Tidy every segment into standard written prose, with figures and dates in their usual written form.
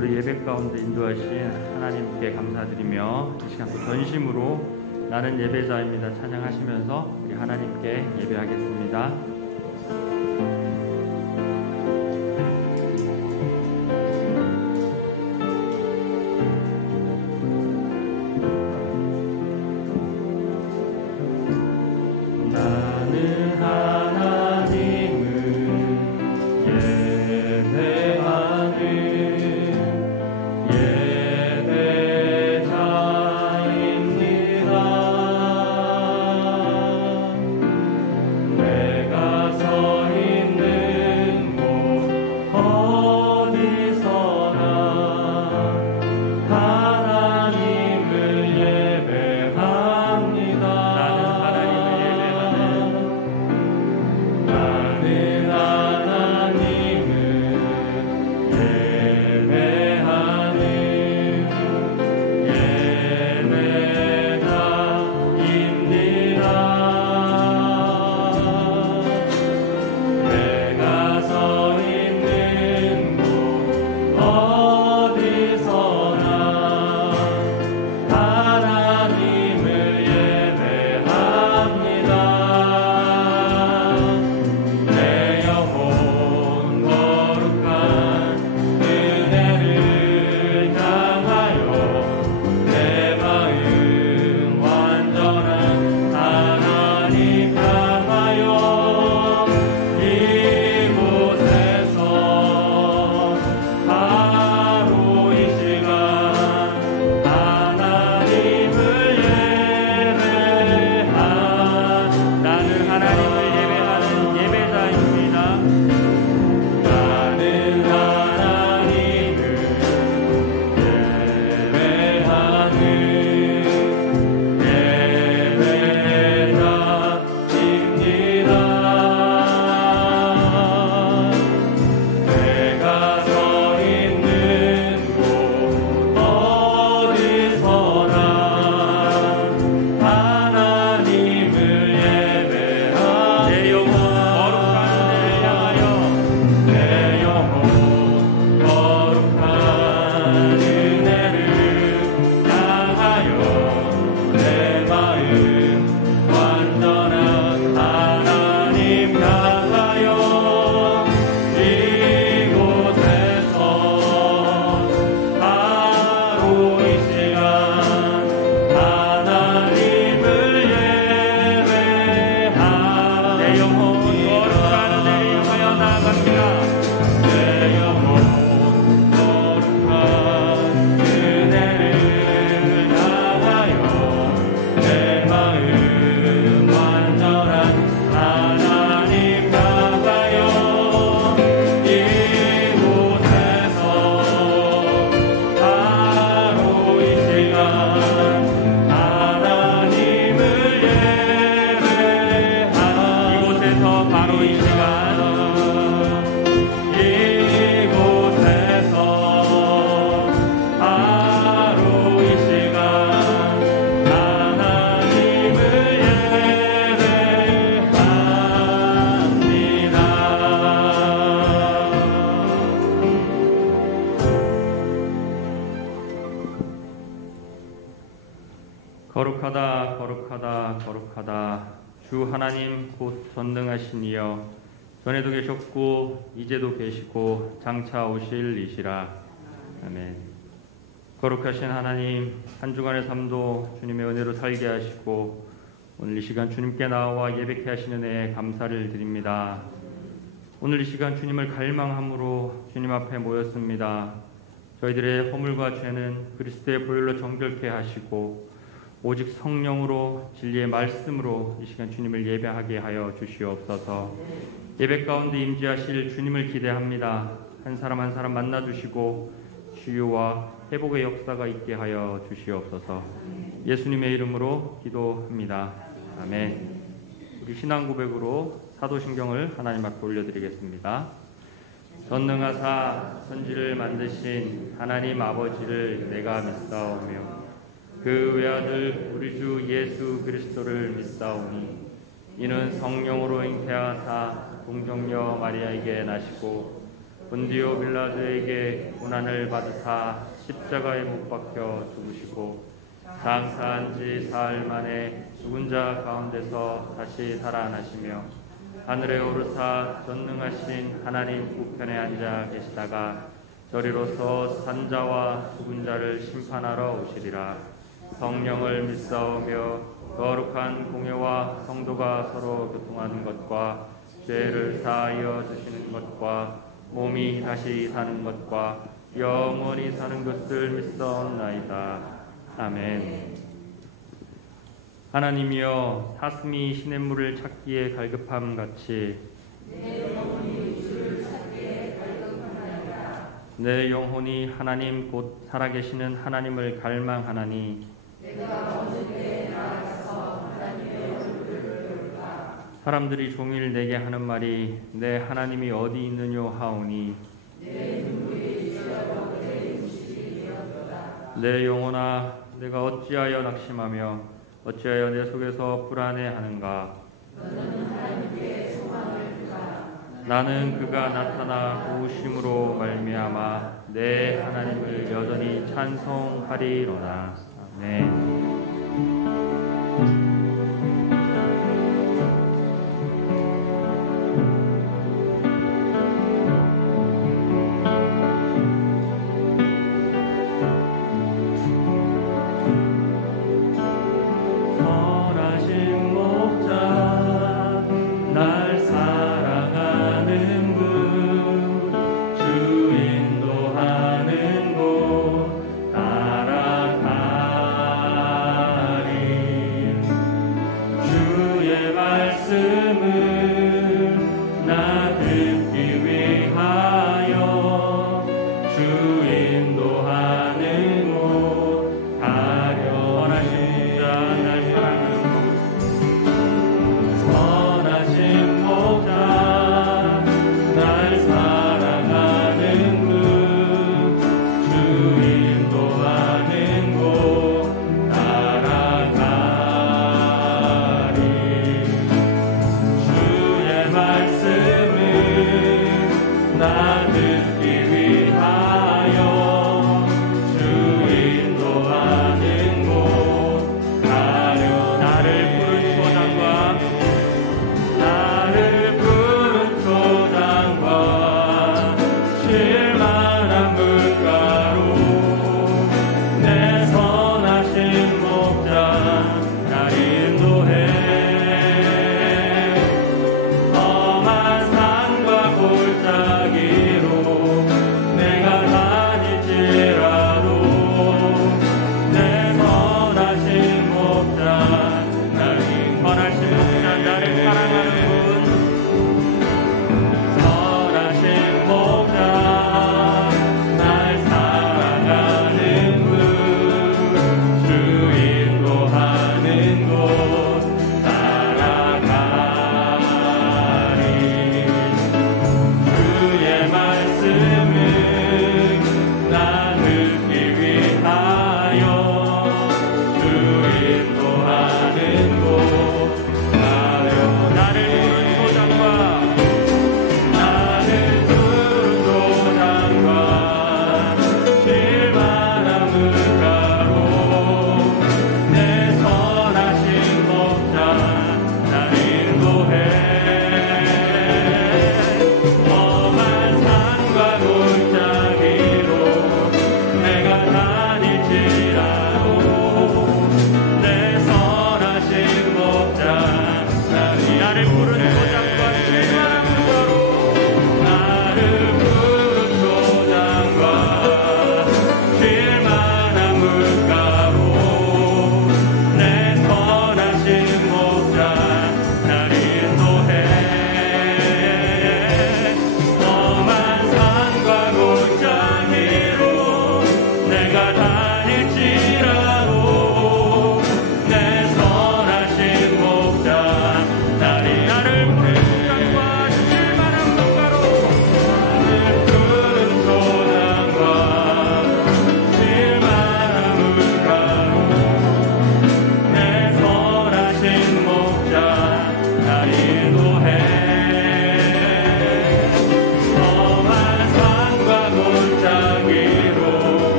오늘도 예배 가운데 인도하신 하나님께 감사드리며 이 시간 또 전심으로 나는 예배자입니다 찬양하시면서 우리 하나님께 예배하겠습니다. 거룩하다 거룩하다 거룩하다 주 하나님 곧 전능하신 이여 전에도 계셨고 이제도 계시고 장차 오실 이시라. 아멘. 거룩하신 하나님 한 주간의 삶도 주님의 은혜로 살게 하시고 오늘 이 시간 주님께 나와 예배케 하시는 은혜에 감사를 드립니다. 오늘 이 시간 주님을 갈망함으로 주님 앞에 모였습니다. 저희들의 허물과 죄는 그리스도의 보혈로 정결케 하시고 오직 성령으로 진리의 말씀으로 이 시간 주님을 예배하게 하여 주시옵소서. 예배 가운데 임재하실 주님을 기대합니다. 한 사람 한 사람 만나주시고 치유와 회복의 역사가 있게 하여 주시옵소서. 예수님의 이름으로 기도합니다. 아멘. 우리 신앙 고백으로 사도신경을 하나님 앞에 올려드리겠습니다. 전능하사 천지를 만드신 하나님 아버지를 내가 믿사오며 그 외아들 우리 주 예수 그리스도를 믿사오니 이는 성령으로 잉태하사 동정녀 마리아에게 나시고 본디오 빌라도에게 고난을 받으사 십자가에 못 박혀 죽으시고 장사한 지 사흘 만에 죽은 자 가운데서 다시 살아나시며 하늘에 오르사 전능하신 하나님 우편에 앉아 계시다가 저리로서 산자와 죽은 자를 심판하러 오시리라. 성령을 믿사오며 거룩한 공회와 성도가 서로 교통하는 것과 죄를 사하여 주시는 것과 몸이 다시 사는 것과 영원히 사는 것을 믿사옵나이다. 아멘. 하나님이여, 사슴이 시냇물을 찾기에 갈급함 같이 내 영혼이 하나님 곧 살아계시는 하나님을 갈망하나니 사람들이 종일 내게 하는 말이 내 하나님이 어디 있느뇨 하오니 내 영혼아, 내가 어찌하여 낙심하며 어찌하여 내 속에서 불안해하는가. 나는 그가 나타나 도우심으로 말미암아 내 하나님을 여전히 찬송하리로다. 아멘.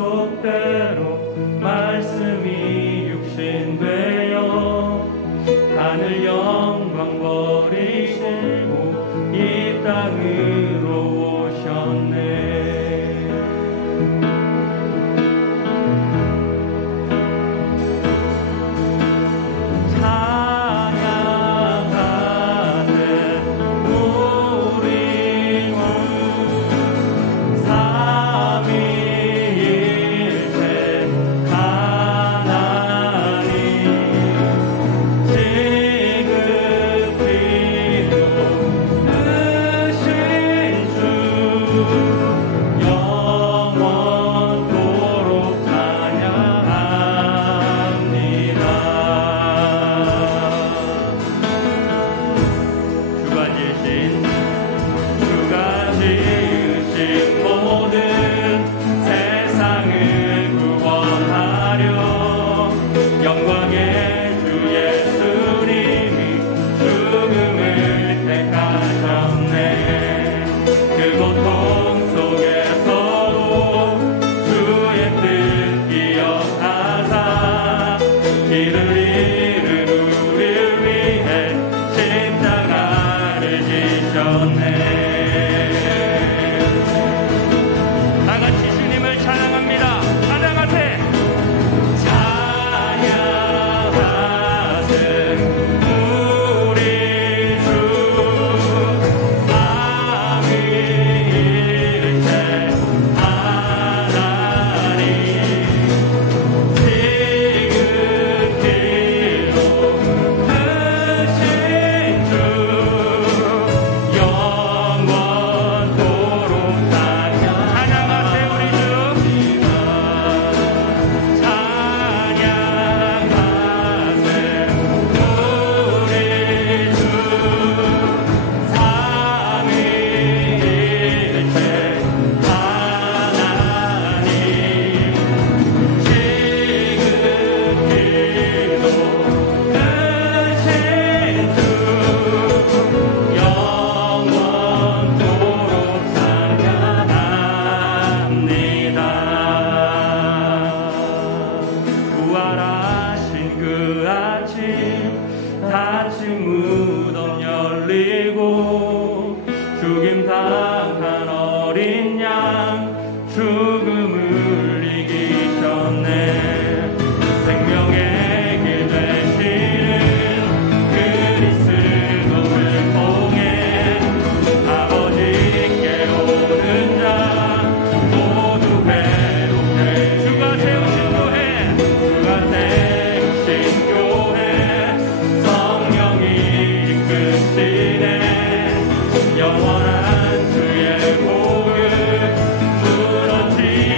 약속대로 말씀이 육신되어 하늘 영광 버리시고 이 땅으로 오셨네. 영원한 주의 복을 부러지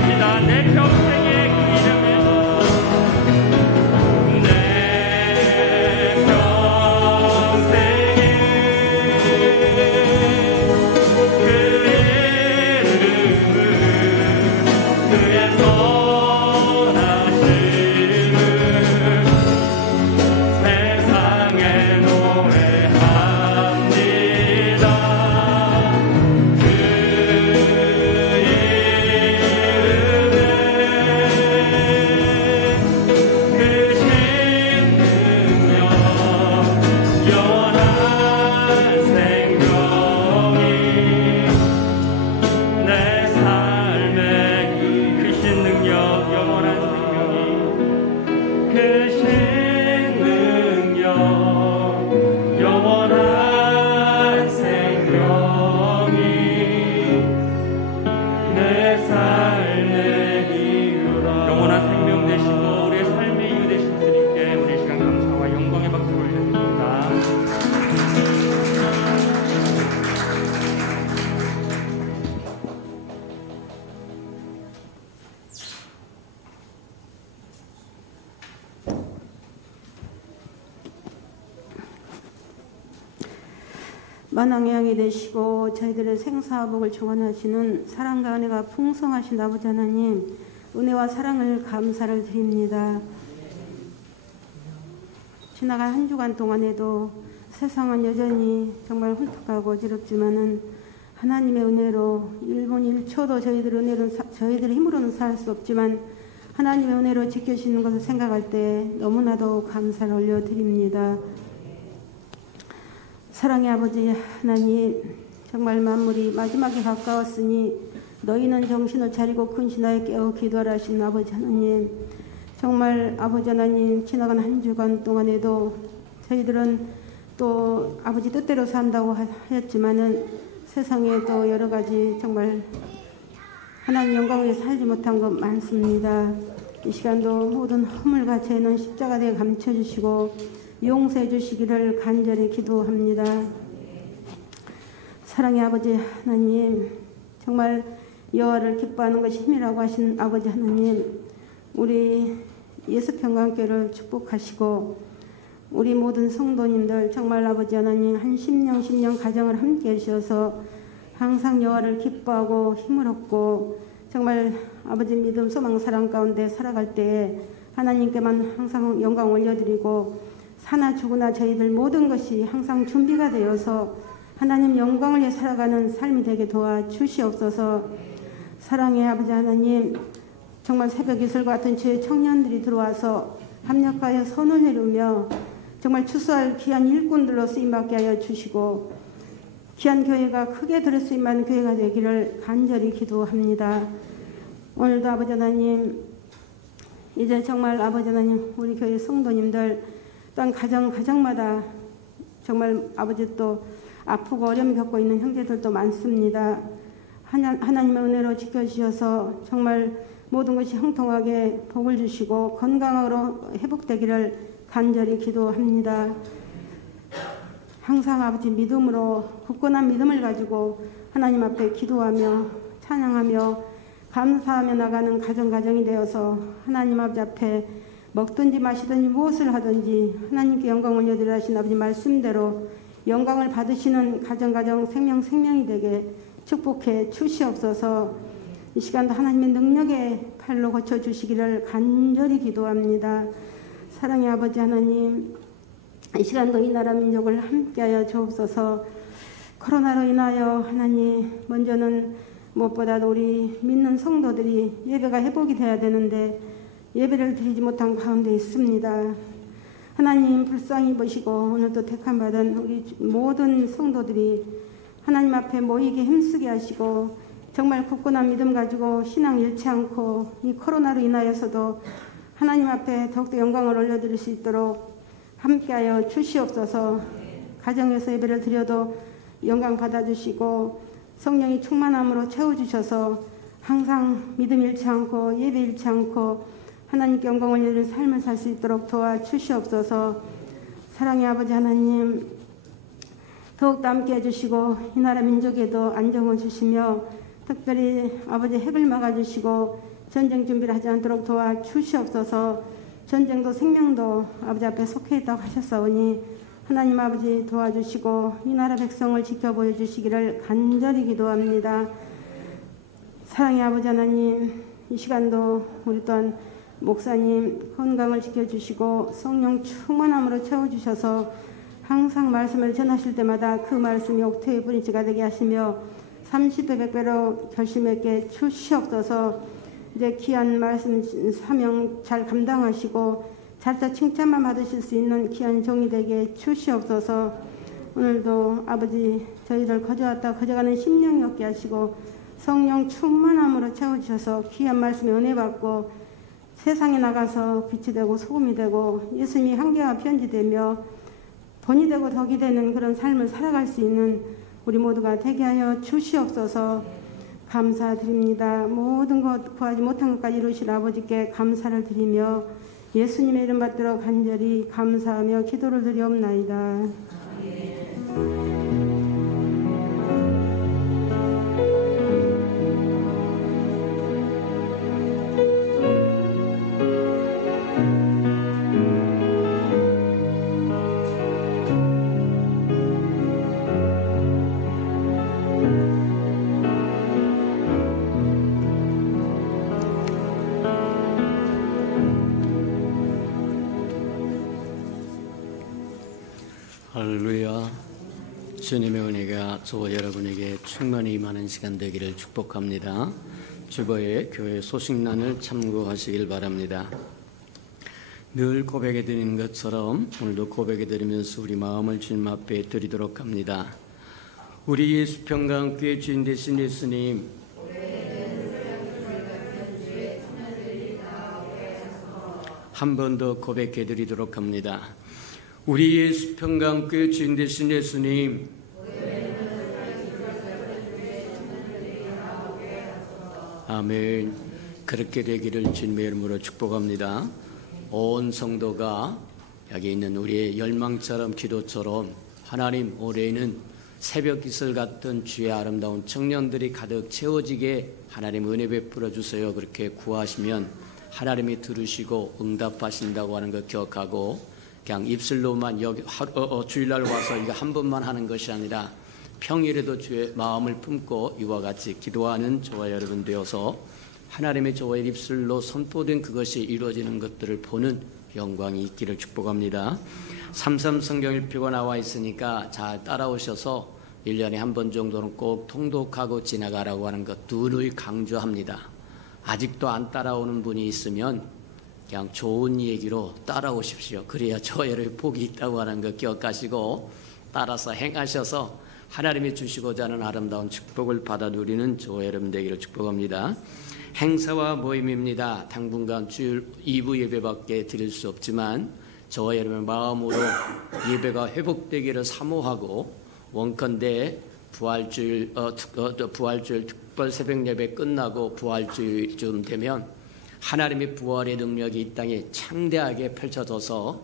고백합니다. 내 평생의 그 이름을 만왕의 양이 되시고 저희들의 생사복을 주관하시는 사랑과 은혜가 풍성하신 아버지 하나님, 은혜와 사랑을 감사를 드립니다. 지나간 한 주간 동안에도 세상은 여전히 정말 혼탁하고 어지럽지만은 하나님의 은혜로 1분 1초도 저희들의 힘으로는 살 수 없지만 하나님의 은혜로 지켜주시는 것을 생각할 때 너무나도 감사를 올려드립니다. 사랑의 아버지 하나님, 정말 만물이 마지막에 가까웠으니 너희는 정신을 차리고 근신하여 깨어 기도하라 하신 아버지 하나님, 정말 아버지 하나님, 지나간 한 주간 동안에도 저희들은 또 아버지 뜻대로 산다고 하였지만은 세상에 또 여러 가지 정말 하나님 영광 위에 살지 못한 것 많습니다. 이 시간도 모든 허물과 죄는 십자가에 감춰주시고 용서해 주시기를 간절히 기도합니다. 사랑의 아버지 하나님, 정말 여호와를 기뻐하는 것이 힘이라고 하신 아버지 하나님, 우리 예수평강교회를 축복하시고 우리 모든 성도님들 정말 아버지 하나님 한 10년 가정을 함께 해주셔서 항상 여호와를 기뻐하고 힘을 얻고 정말 아버지 믿음 소망 사랑 가운데 살아갈 때에 하나님께만 항상 영광 올려드리고 사나 죽으나 저희들 모든 것이 항상 준비가 되어서 하나님 영광을 위해 살아가는 삶이 되게 도와주시옵소서. 사랑의 아버지 하나님, 정말 새벽 이슬과 같은 주의 청년들이 들어와서 합력하여 선을 이루며 정말 추수할 귀한 일꾼들로 쓰임받게 하여 주시고 귀한 교회가 크게 들을 수 있는 교회가 되기를 간절히 기도합니다. 오늘도 아버지 하나님, 이제 정말 아버지 하나님, 우리 교회 성도님들 또한 가정마다 정말 아버지 또 아프고 어려움을 겪고 있는 형제들도 많습니다. 하나님의 은혜로 지켜주셔서 정말 모든 것이 형통하게 복을 주시고 건강으로 회복되기를 간절히 기도합니다. 항상 아버지 믿음으로 굳건한 믿음을 가지고 하나님 앞에 기도하며 찬양하며 감사하며 나가는 가정이 되어서 하나님 아버지 앞에 먹든지 마시든지 무엇을 하든지 하나님께 영광 올려드리라 하신 아버지 말씀대로 영광을 받으시는 가정 생명이 되게 축복해 주시옵소서. 이 시간도 하나님의 능력의 팔로 거쳐주시기를 간절히 기도합니다. 사랑의 아버지 하나님, 이 시간도 이 나라 민족을 함께하여 주옵소서. 코로나로 인하여 하나님, 먼저는 무엇보다도 우리 믿는 성도들이 예배가 회복이 돼야 되는데 예배를 드리지 못한 가운데 있습니다. 하나님 불쌍히 보시고 오늘도 택함받은 우리 모든 성도들이 하나님 앞에 모이게 힘쓰게 하시고 정말 굳건한 믿음 가지고 신앙 잃지 않고 이 코로나로 인하여서도 하나님 앞에 더욱더 영광을 올려드릴 수 있도록 함께하여 주시옵소서. 가정에서 예배를 드려도 영광 받아주시고 성령이 충만함으로 채워주셔서 항상 믿음 잃지 않고 예배 잃지 않고 하나님께 영광 올려드리는 삶을 살 수 있도록 도와주시옵소서. 사랑의 아버지 하나님, 더욱더 함께 해주시고 이 나라 민족에도 안정을 주시며 특별히 아버지 핵을 막아주시고 전쟁 준비를 하지 않도록 도와 주시옵소서. 전쟁도 생명도 아버지 앞에 속해 있다고 하셨사오니 하나님 아버지 도와주시고 이 나라 백성을 지켜보여 주시기를 간절히 기도합니다. 사랑의 아버지 하나님, 이 시간도 우리 또한 목사님 건강을 지켜주시고 성령 충만함으로 채워주셔서 항상 말씀을 전하실 때마다 그 말씀이 옥토의 브릿지가 되게 하시며 30배 100배로 결심했게 주시옵소서. 이제 귀한 말씀 사명 잘 감당하시고 잘자 칭찬만 받으실 수 있는 귀한 종이 되게 주시옵소서. 오늘도 아버지 저희를 거저왔다 거저가는 심령이 없게 하시고 성령 충만함으로 채워주셔서 귀한 말씀에 은혜 받고 세상에 나가서 빛이 되고 소금이 되고 예수님이 한계와 편지되며 본이 되고 덕이 되는 그런 삶을 살아갈 수 있는 우리 모두가 되게 하여 주시옵소서. 감사드립니다. 모든 것 구하지 못한 것까지 이루실 아버지께 감사를 드리며 예수님의 이름 받들어 간절히 감사하며 기도를 드리옵나이다. 할렐루야. 주님의 은혜가 저와 여러분에게 충만히 임하는 시간 되기를 축복합니다. 주보의 교회 소식란을 참고하시길 바랍니다. 늘 고백해 드리는 것처럼 오늘도 고백해 드리면서 우리 마음을 주님 앞에 드리도록 합니다. 우리 예수 평강교회 주인 되신 예수님, 한 번 더 고백해 드리도록 합니다. 우리 예수 평강교회 주인 되신 예수님, 아멘. 그렇게 되기를 주님의 이름으로 축복합니다. 온 성도가 여기 있는 우리의 열망처럼 기도처럼 하나님 올해는 새벽 이슬 같은 주의 아름다운 청년들이 가득 채워지게 하나님 은혜 베풀어 주세요. 그렇게 구하시면 하나님이 들으시고 응답하신다고 하는 것 기억하고 그냥 입술로만 여기 주일날 와서 이거 한 번만 하는 것이 아니라 평일에도 주의 마음을 품고 이와 같이 기도하는 저와 여러분 되어서 하나님의 저와의 입술로 선포된 그것이 이루어지는 것들을 보는 영광이 있기를 축복합니다. 삼삼 성경일표가 나와 있으니까 잘 따라오셔서 1년에 한 번 정도는 꼭 통독하고 지나가라고 하는 것 늘 강조합니다. 아직도 안 따라오는 분이 있으면 그냥 좋은 얘기로 따라오십시오. 그래야 저와 여러분의 복이 있다고 하는 것 기억하시고 따라서 행하셔서 하나님이 주시고자 하는 아름다운 축복을 받아 누리는 저와 여러분 되기를 축복합니다. 행사와 모임입니다. 당분간 주일 2부 예배밖에 드릴 수 없지만 저와 여러분의 마음으로 예배가 회복되기를 사모하고 원컨대 부활주일 특별 새벽 예배 끝나고 부활주일쯤 되면 하나님의 부활의 능력이 이 땅에 창대하게 펼쳐져서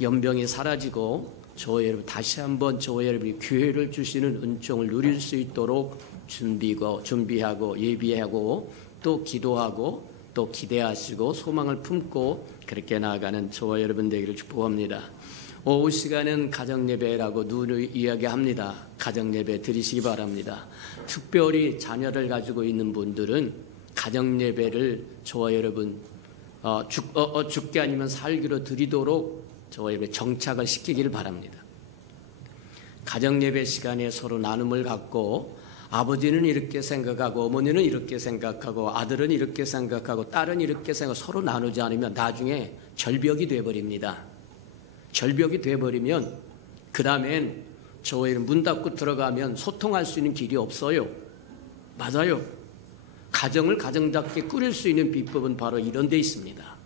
연병이 사라지고 저와 여러분 다시 한번 저와 여러분이 기회를 주시는 은총을 누릴 수 있도록 준비하고 예비하고 또 기도하고 또 기대하시고 소망을 품고 그렇게 나아가는 저와 여러분 되기를 축복합니다. 오후 시간은 가정예배라고 늘 이야기합니다. 가정예배 드리시기 바랍니다. 특별히 자녀를 가지고 있는 분들은 가정예배를 저와 여러분 죽게 아니면 살기로 드리도록 저와 여러분 정착을 시키기를 바랍니다. 가정예배 시간에 서로 나눔을 갖고 아버지는 이렇게 생각하고 어머니는 이렇게 생각하고 아들은 이렇게 생각하고 딸은 이렇게 생각하고 서로 나누지 않으면 나중에 절벽이 돼버립니다. 절벽이 돼버리면 그 다음엔 저와 여러분 문 닫고 들어가면 소통할 수 있는 길이 없어요. 맞아요. 가정을 가정답게 꾸릴 수 있는 비법은 바로 이런 데 있습니다.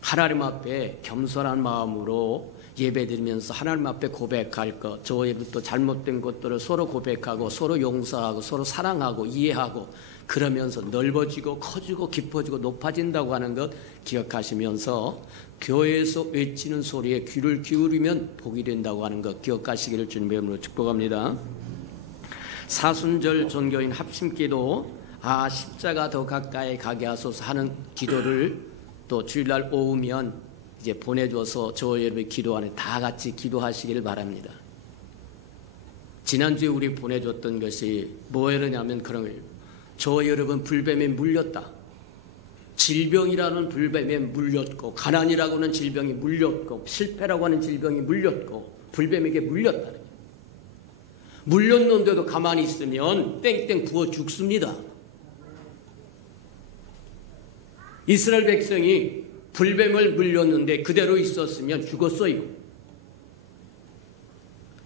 하나님 앞에 겸손한 마음으로 예배드리면서 하나님 앞에 고백할 것, 저의 또 잘못된 것들을 서로 고백하고 서로 용서하고 서로 사랑하고 이해하고 그러면서 넓어지고 커지고 깊어지고 높아진다고 하는 것 기억하시면서 교회에서 외치는 소리에 귀를 기울이면 복이 된다고 하는 것 기억하시기를 주님의 이름으로 축복합니다. 사순절 종교인 합심기도 십자가 더 가까이 가게 하소서 하는 기도를 또 주일날 오후면 이제 보내줘서 저와 여러분의 기도 안에 다 같이 기도하시기를 바랍니다. 지난주에 우리 보내줬던 것이 뭐였냐면 그런 거예요. 저와 여러분 불뱀에 물렸다. 질병이라는 불뱀에 물렸고, 가난이라고는 질병이 물렸고, 실패라고 하는 질병이 물렸고, 불뱀에게 물렸다. 물렸는데도 가만히 있으면 땡땡 부어 죽습니다. 이스라엘 백성이 불뱀을 물렸는데 그대로 있었으면 죽었어요.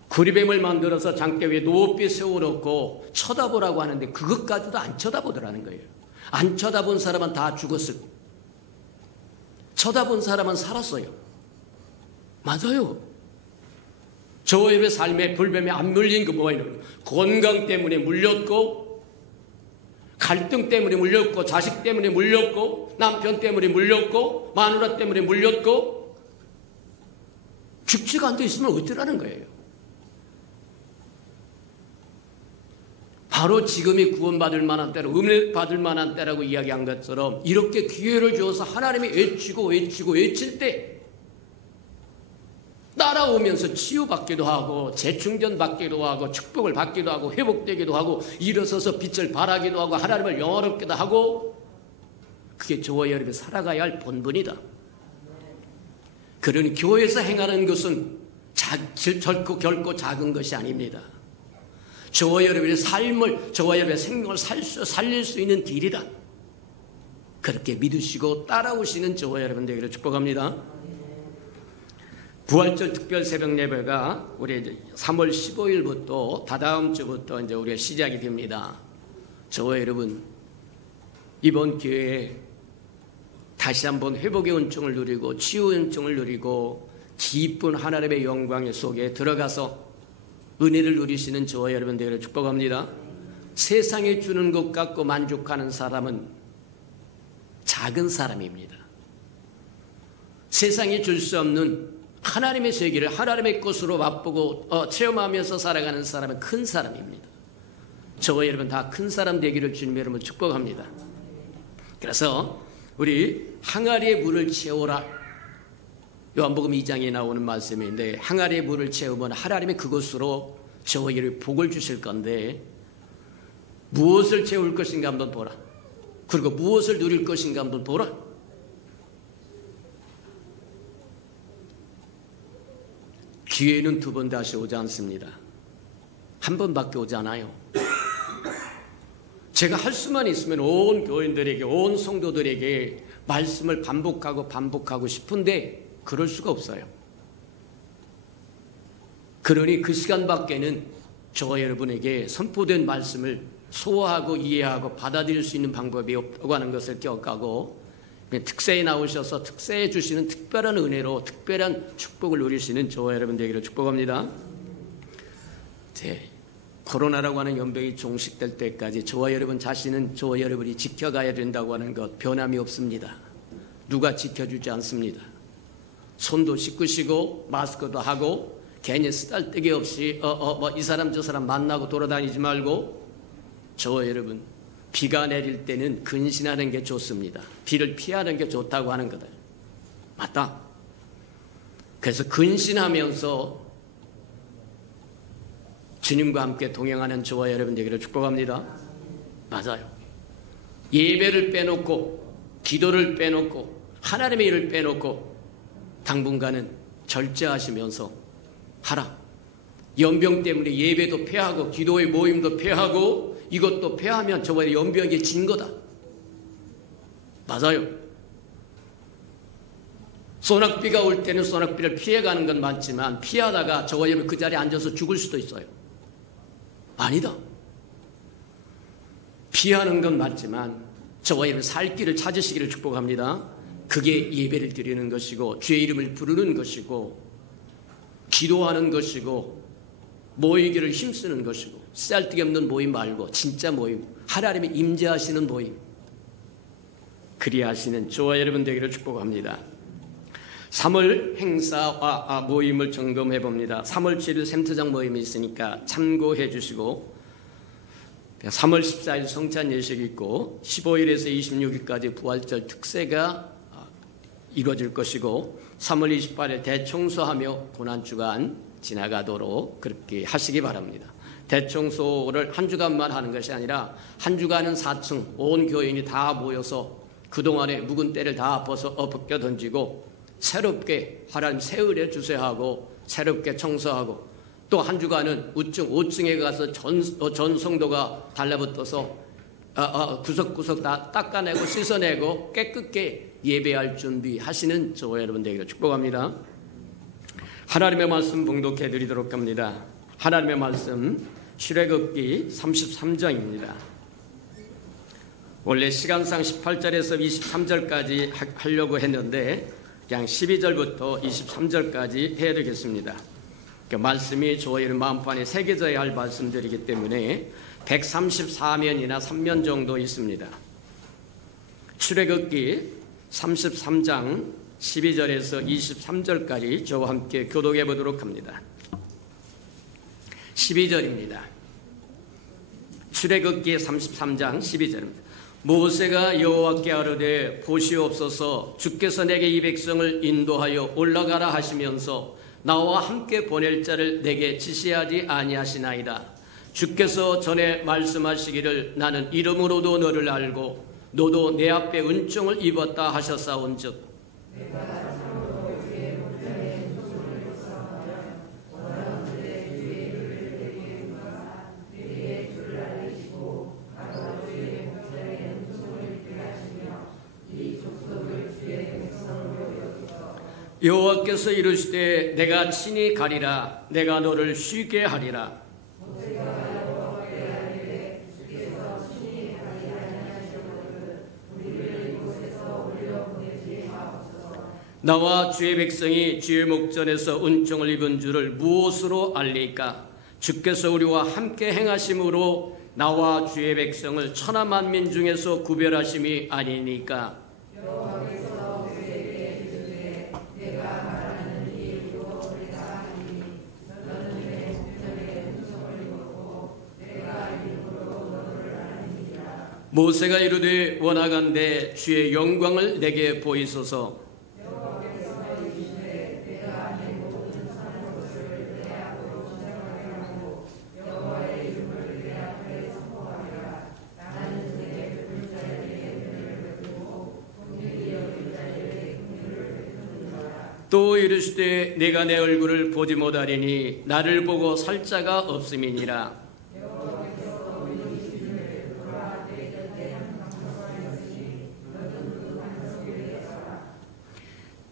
구리뱀을 만들어서 장대 위에 높이 세워놓고 쳐다보라고 하는데 그것까지도 안 쳐다보더라는 거예요. 안 쳐다본 사람은 다 죽었을 거예요. 쳐다본 사람은 살았어요. 맞아요. 저의 삶에 불뱀에 안 물린 거 뭐예요? 건강 때문에 물렸고, 갈등 때문에 물렸고, 자식 때문에 물렸고, 남편 때문에 물렸고, 마누라 때문에 물렸고, 죽지가 않고 있으면 어쩌라는 거예요? 바로 지금이 구원받을 만한 때로, 은혜 받을 만한 때라고 이야기한 것처럼 이렇게 기회를 주어서 하나님이 외칠 때 따라오면서 치유받기도 하고 재충전받기도 하고 축복을 받기도 하고 회복되기도 하고 일어서서 빛을 발하기도 하고 하나님을 영화롭기도 하고, 그게 저와 여러분이 살아가야 할 본분이다. 그러니 교회에서 행하는 것은 결코 작은 것이 아닙니다. 저와 여러분의 삶을, 저와 여러분의 생명을 살릴 수 있는 길이다. 그렇게 믿으시고 따라오시는 저와 여러분 되기를 축복합니다. 부활절 특별 새벽 예배가 우리 이제 3월 15일부터 다다음 주부터 이제 우리가 시작이 됩니다. 저와 여러분 이번 기회에 다시 한번 회복의 은총을 누리고 치유의 은총을 누리고 기쁜 하나님의 영광의 속에 들어가서 은혜를 누리시는 저와 여러분 되기를 축복합니다. 세상에 주는 것 갖고 만족하는 사람은 작은 사람입니다. 세상에 줄 수 없는 하나님의 세계를 하나님의 것으로 맛보고 체험하면서 살아가는 사람은 큰 사람입니다. 저와 여러분 다 큰 사람 되기를 주님의 이름으로 축복합니다. 그래서 우리 항아리에 물을 채워라, 요한복음 2장에 나오는 말씀인데, 항아리에 물을 채우면 하나님이 그것으로 저와 여러분 복을 주실 건데, 무엇을 채울 것인가 한번 보라. 그리고 무엇을 누릴 것인가 한번 보라. 기회는 두 번 다시 오지 않습니다. 한 번밖에 오지 않아요. 제가 할 수만 있으면 온 교인들에게, 온 성도들에게 말씀을 반복하고 싶은데 그럴 수가 없어요. 그러니 그 시간밖에는 저와 여러분에게 선포된 말씀을 소화하고 이해하고 받아들일 수 있는 방법이 없다고 하는 것을 기억하고, 특세에 나오셔서 특세에 주시는 특별한 은혜로 특별한 축복을 누리시는 저와 여러분 되기를 축복합니다. 코로나라고 하는 연병이 종식될 때까지 저와 여러분 자신은 저와 여러분이 지켜가야 된다고 하는 것 변함이 없습니다. 누가 지켜주지 않습니다. 손도 씻으시고 마스크도 하고 괜히 쓰잘데기 없이 이 사람 저 사람 만나고 돌아다니지 말고, 저와 여러분 비가 내릴 때는 근신하는 게 좋습니다. 비를 피하는 게 좋다고 하는 거다. 맞다. 그래서 근신하면서 주님과 함께 동행하는 저와 여러분 되기를 축복합니다. 맞아요. 예배를 빼놓고 기도를 빼놓고 하나님의 일을 빼놓고 당분간은 절제하시면서 하라. 연병 때문에 예배도 폐하고 기도의 모임도 폐하고 이것도 폐하면 저번에 연병에게 진 거다. 맞아요. 소낙비가 올 때는 소낙비를 피해가는 건 맞지만 피하다가 저와 여러분 그 자리에 앉아서 죽을 수도 있어요. 아니다. 피하는 건 맞지만 저와 여러분 살 길을 찾으시기를 축복합니다. 그게 예배를 드리는 것이고 주의 이름을 부르는 것이고 기도하는 것이고 모이기를 힘쓰는 것이고, 쓸데기 없는 모임 말고 진짜 모임, 하나님이 임재하시는 모임, 그리하시는 저와 여러분 되기를 축복합니다. 3월 행사와 모임을 점검해 봅니다. 3월 7일 샘트장 모임이 있으니까 참고해 주시고, 3월 14일 성찬 예식이 있고 15일에서 26일까지 부활절 특세가 이루어질 것이고 3월 28일 대청소하며 고난주간 지나가도록 그렇게 하시기 바랍니다. 대청소를 한 주간만 하는 것이 아니라 한 주간은 4층 온 교인이 다 모여서 그동안에 묵은 때를 다 벗겨 던지고 새롭게 하나님 새 의뢰 주셔야 하고 새롭게 청소하고 또 한 주간은 우층 5층에 가서 전 성도가 달라붙어서 구석구석 다 닦아내고 씻어내고 깨끗게 예배할 준비하시는 저와 여러분 되기를 축복합니다. 하나님의 말씀 봉독해 드리도록 합니다. 하나님의 말씀 출애굽기 33장입니다. 원래 시간상 18절에서 23절까지 하려고 했는데 그냥 12절부터 23절까지 해야 되겠습니다. 그 말씀이 저의 마음판에 새겨져야 할 말씀들이기 때문에 134면이나 3면 정도 있습니다. 출애굽기 33장 12절에서 23절까지 저와 함께 교독해 보도록 합니다. 12절입니다. 출애굽기 33장 12절입니다. 모세가 여호와께 아뢰되 보시옵소서 주께서 내게 이 백성을 인도하여 올라가라 하시면서 나와 함께 보낼 자를 내게 지시하지 아니하시나이다. 주께서 전에 말씀하시기를 나는 이름으로도 너를 알고 너도 내 앞에 은총을 입었다 하셨사온즉 여호와께서 이르시되 내가 친히 가리라 내가 너를 쉬게 하리라. 나와 주의 백성이 주의 목전에서 은총을 입은 줄을 무엇으로 알리까? 주께서 우리와 함께 행하심으로 나와 주의 백성을 천하 만민 중에서 구별하심이 아니니까. 모세가 이르되 원하건대 주의 영광을 내게 보이소서. 또 이르시되 내가 내 얼굴을 보지 못하리니 나를 보고 살 자가 없음이니라.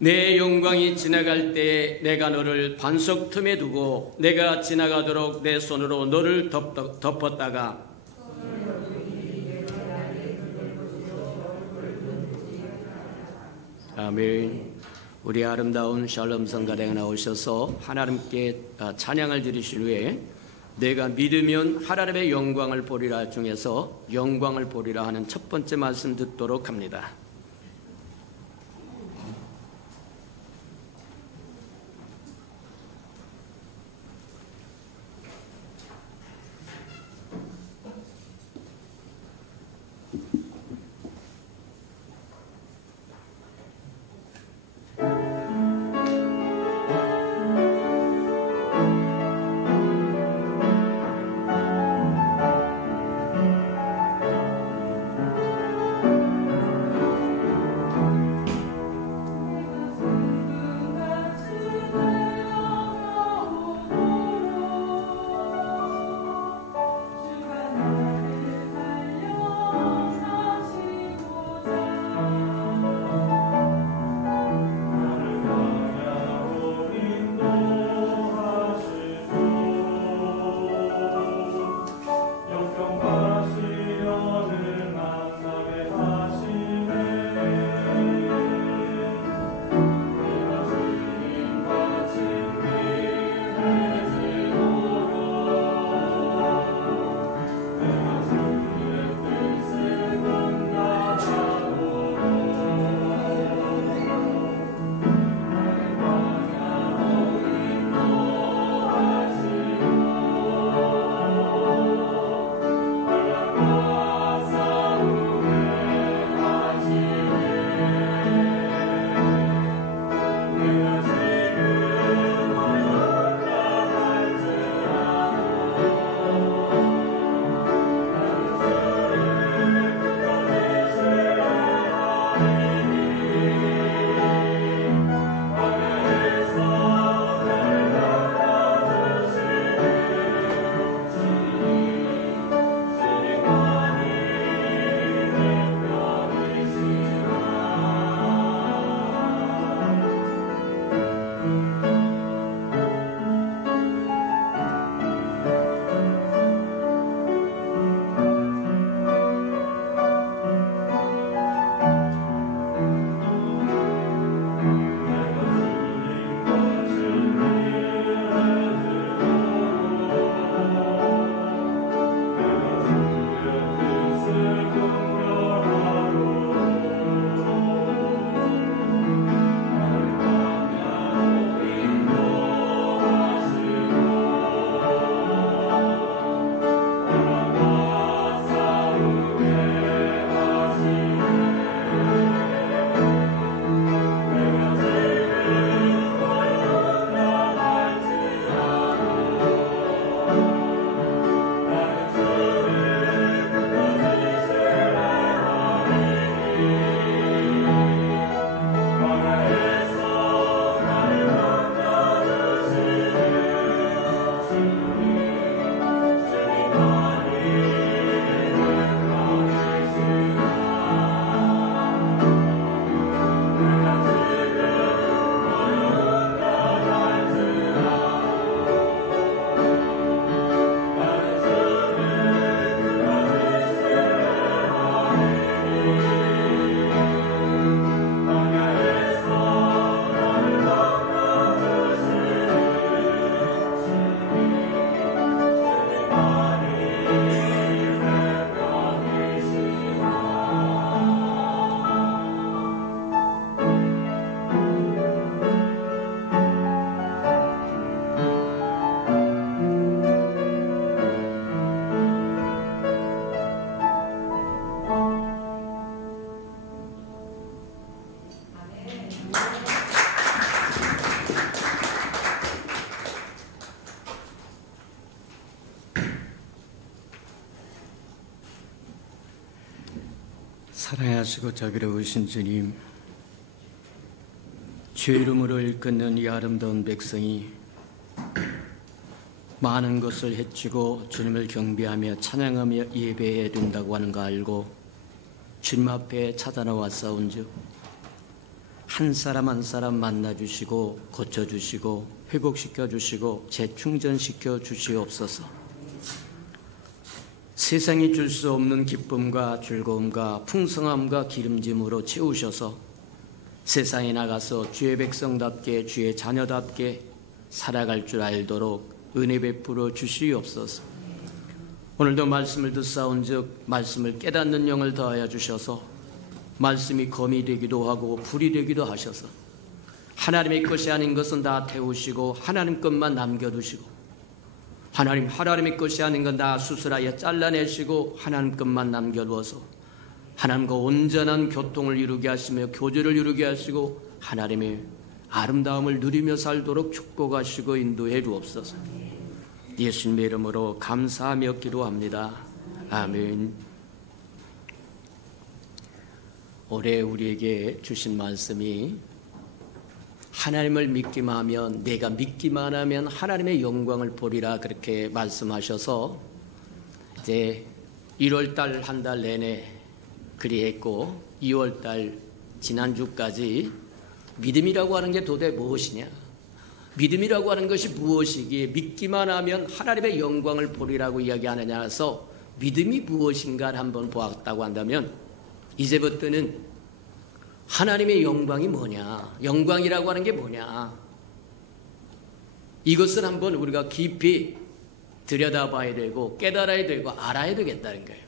내 영광이 지나갈 때 내가 너를 반석 틈에 두고 내가 지나가도록 내 손으로 너를 덮었다가 아멘. 우리 아름다운 샬롬 성가대에 나오셔서 하나님께 찬양을 드리실 후에 내가 믿으면 하나님의 영광을 보리라 중에서 영광을 보리라 하는 첫 번째 말씀 듣도록 합니다. 사랑하시고 자비로우신 주님, 주 이름으로 일컫는 이 아름다운 백성이 많은 것을 해치고 주님을 경배하며 찬양하며 예배해야 된다고 하는 거 알고 주님 앞에 찾아나와 싸운즉 한 사람 한 사람 만나주시고 고쳐주시고 회복시켜주시고 재충전시켜 주시옵소서. 세상이 줄 수 없는 기쁨과 즐거움과 풍성함과 기름짐으로 채우셔서 세상에 나가서 주의 백성답게 주의 자녀답게 살아갈 줄 알도록 은혜 베풀어 주시옵소서. 오늘도 말씀을 듣사온즉 말씀을 깨닫는 영을 더하여 주셔서 말씀이 검이 되기도 하고 불이 되기도 하셔서 하나님의 것이 아닌 것은 다 태우시고 하나님 것만 남겨두시고 하나님의 것이 아닌 건 다 수술하여 잘라내시고 하나님 것만 남겨두어서 하나님과 온전한 교통을 이루게 하시며 교제를 이루게 하시고 하나님의 아름다움을 누리며 살도록 축복하시고 인도해 주옵소서. 예수님의 이름으로 감사하며 기도합니다. 아멘. 올해 우리에게 주신 말씀이 하나님을 믿기만 하면, 내가 믿기만 하면 하나님의 영광을 보리라, 그렇게 말씀하셔서 이제 1월달 한 달 내내 그리했고 2월달 지난주까지 믿음이라고 하는 게 도대체 무엇이냐, 믿음이라고 하는 것이 무엇이기에 믿기만 하면 하나님의 영광을 보리라고 이야기하느냐 해서 믿음이 무엇인가를 한번 보았다고 한다면, 이제부터는 하나님의 영광이 뭐냐, 영광이라고 하는 게 뭐냐, 이것을 한번 우리가 깊이 들여다봐야 되고 깨달아야 되고 알아야 되겠다는 거예요.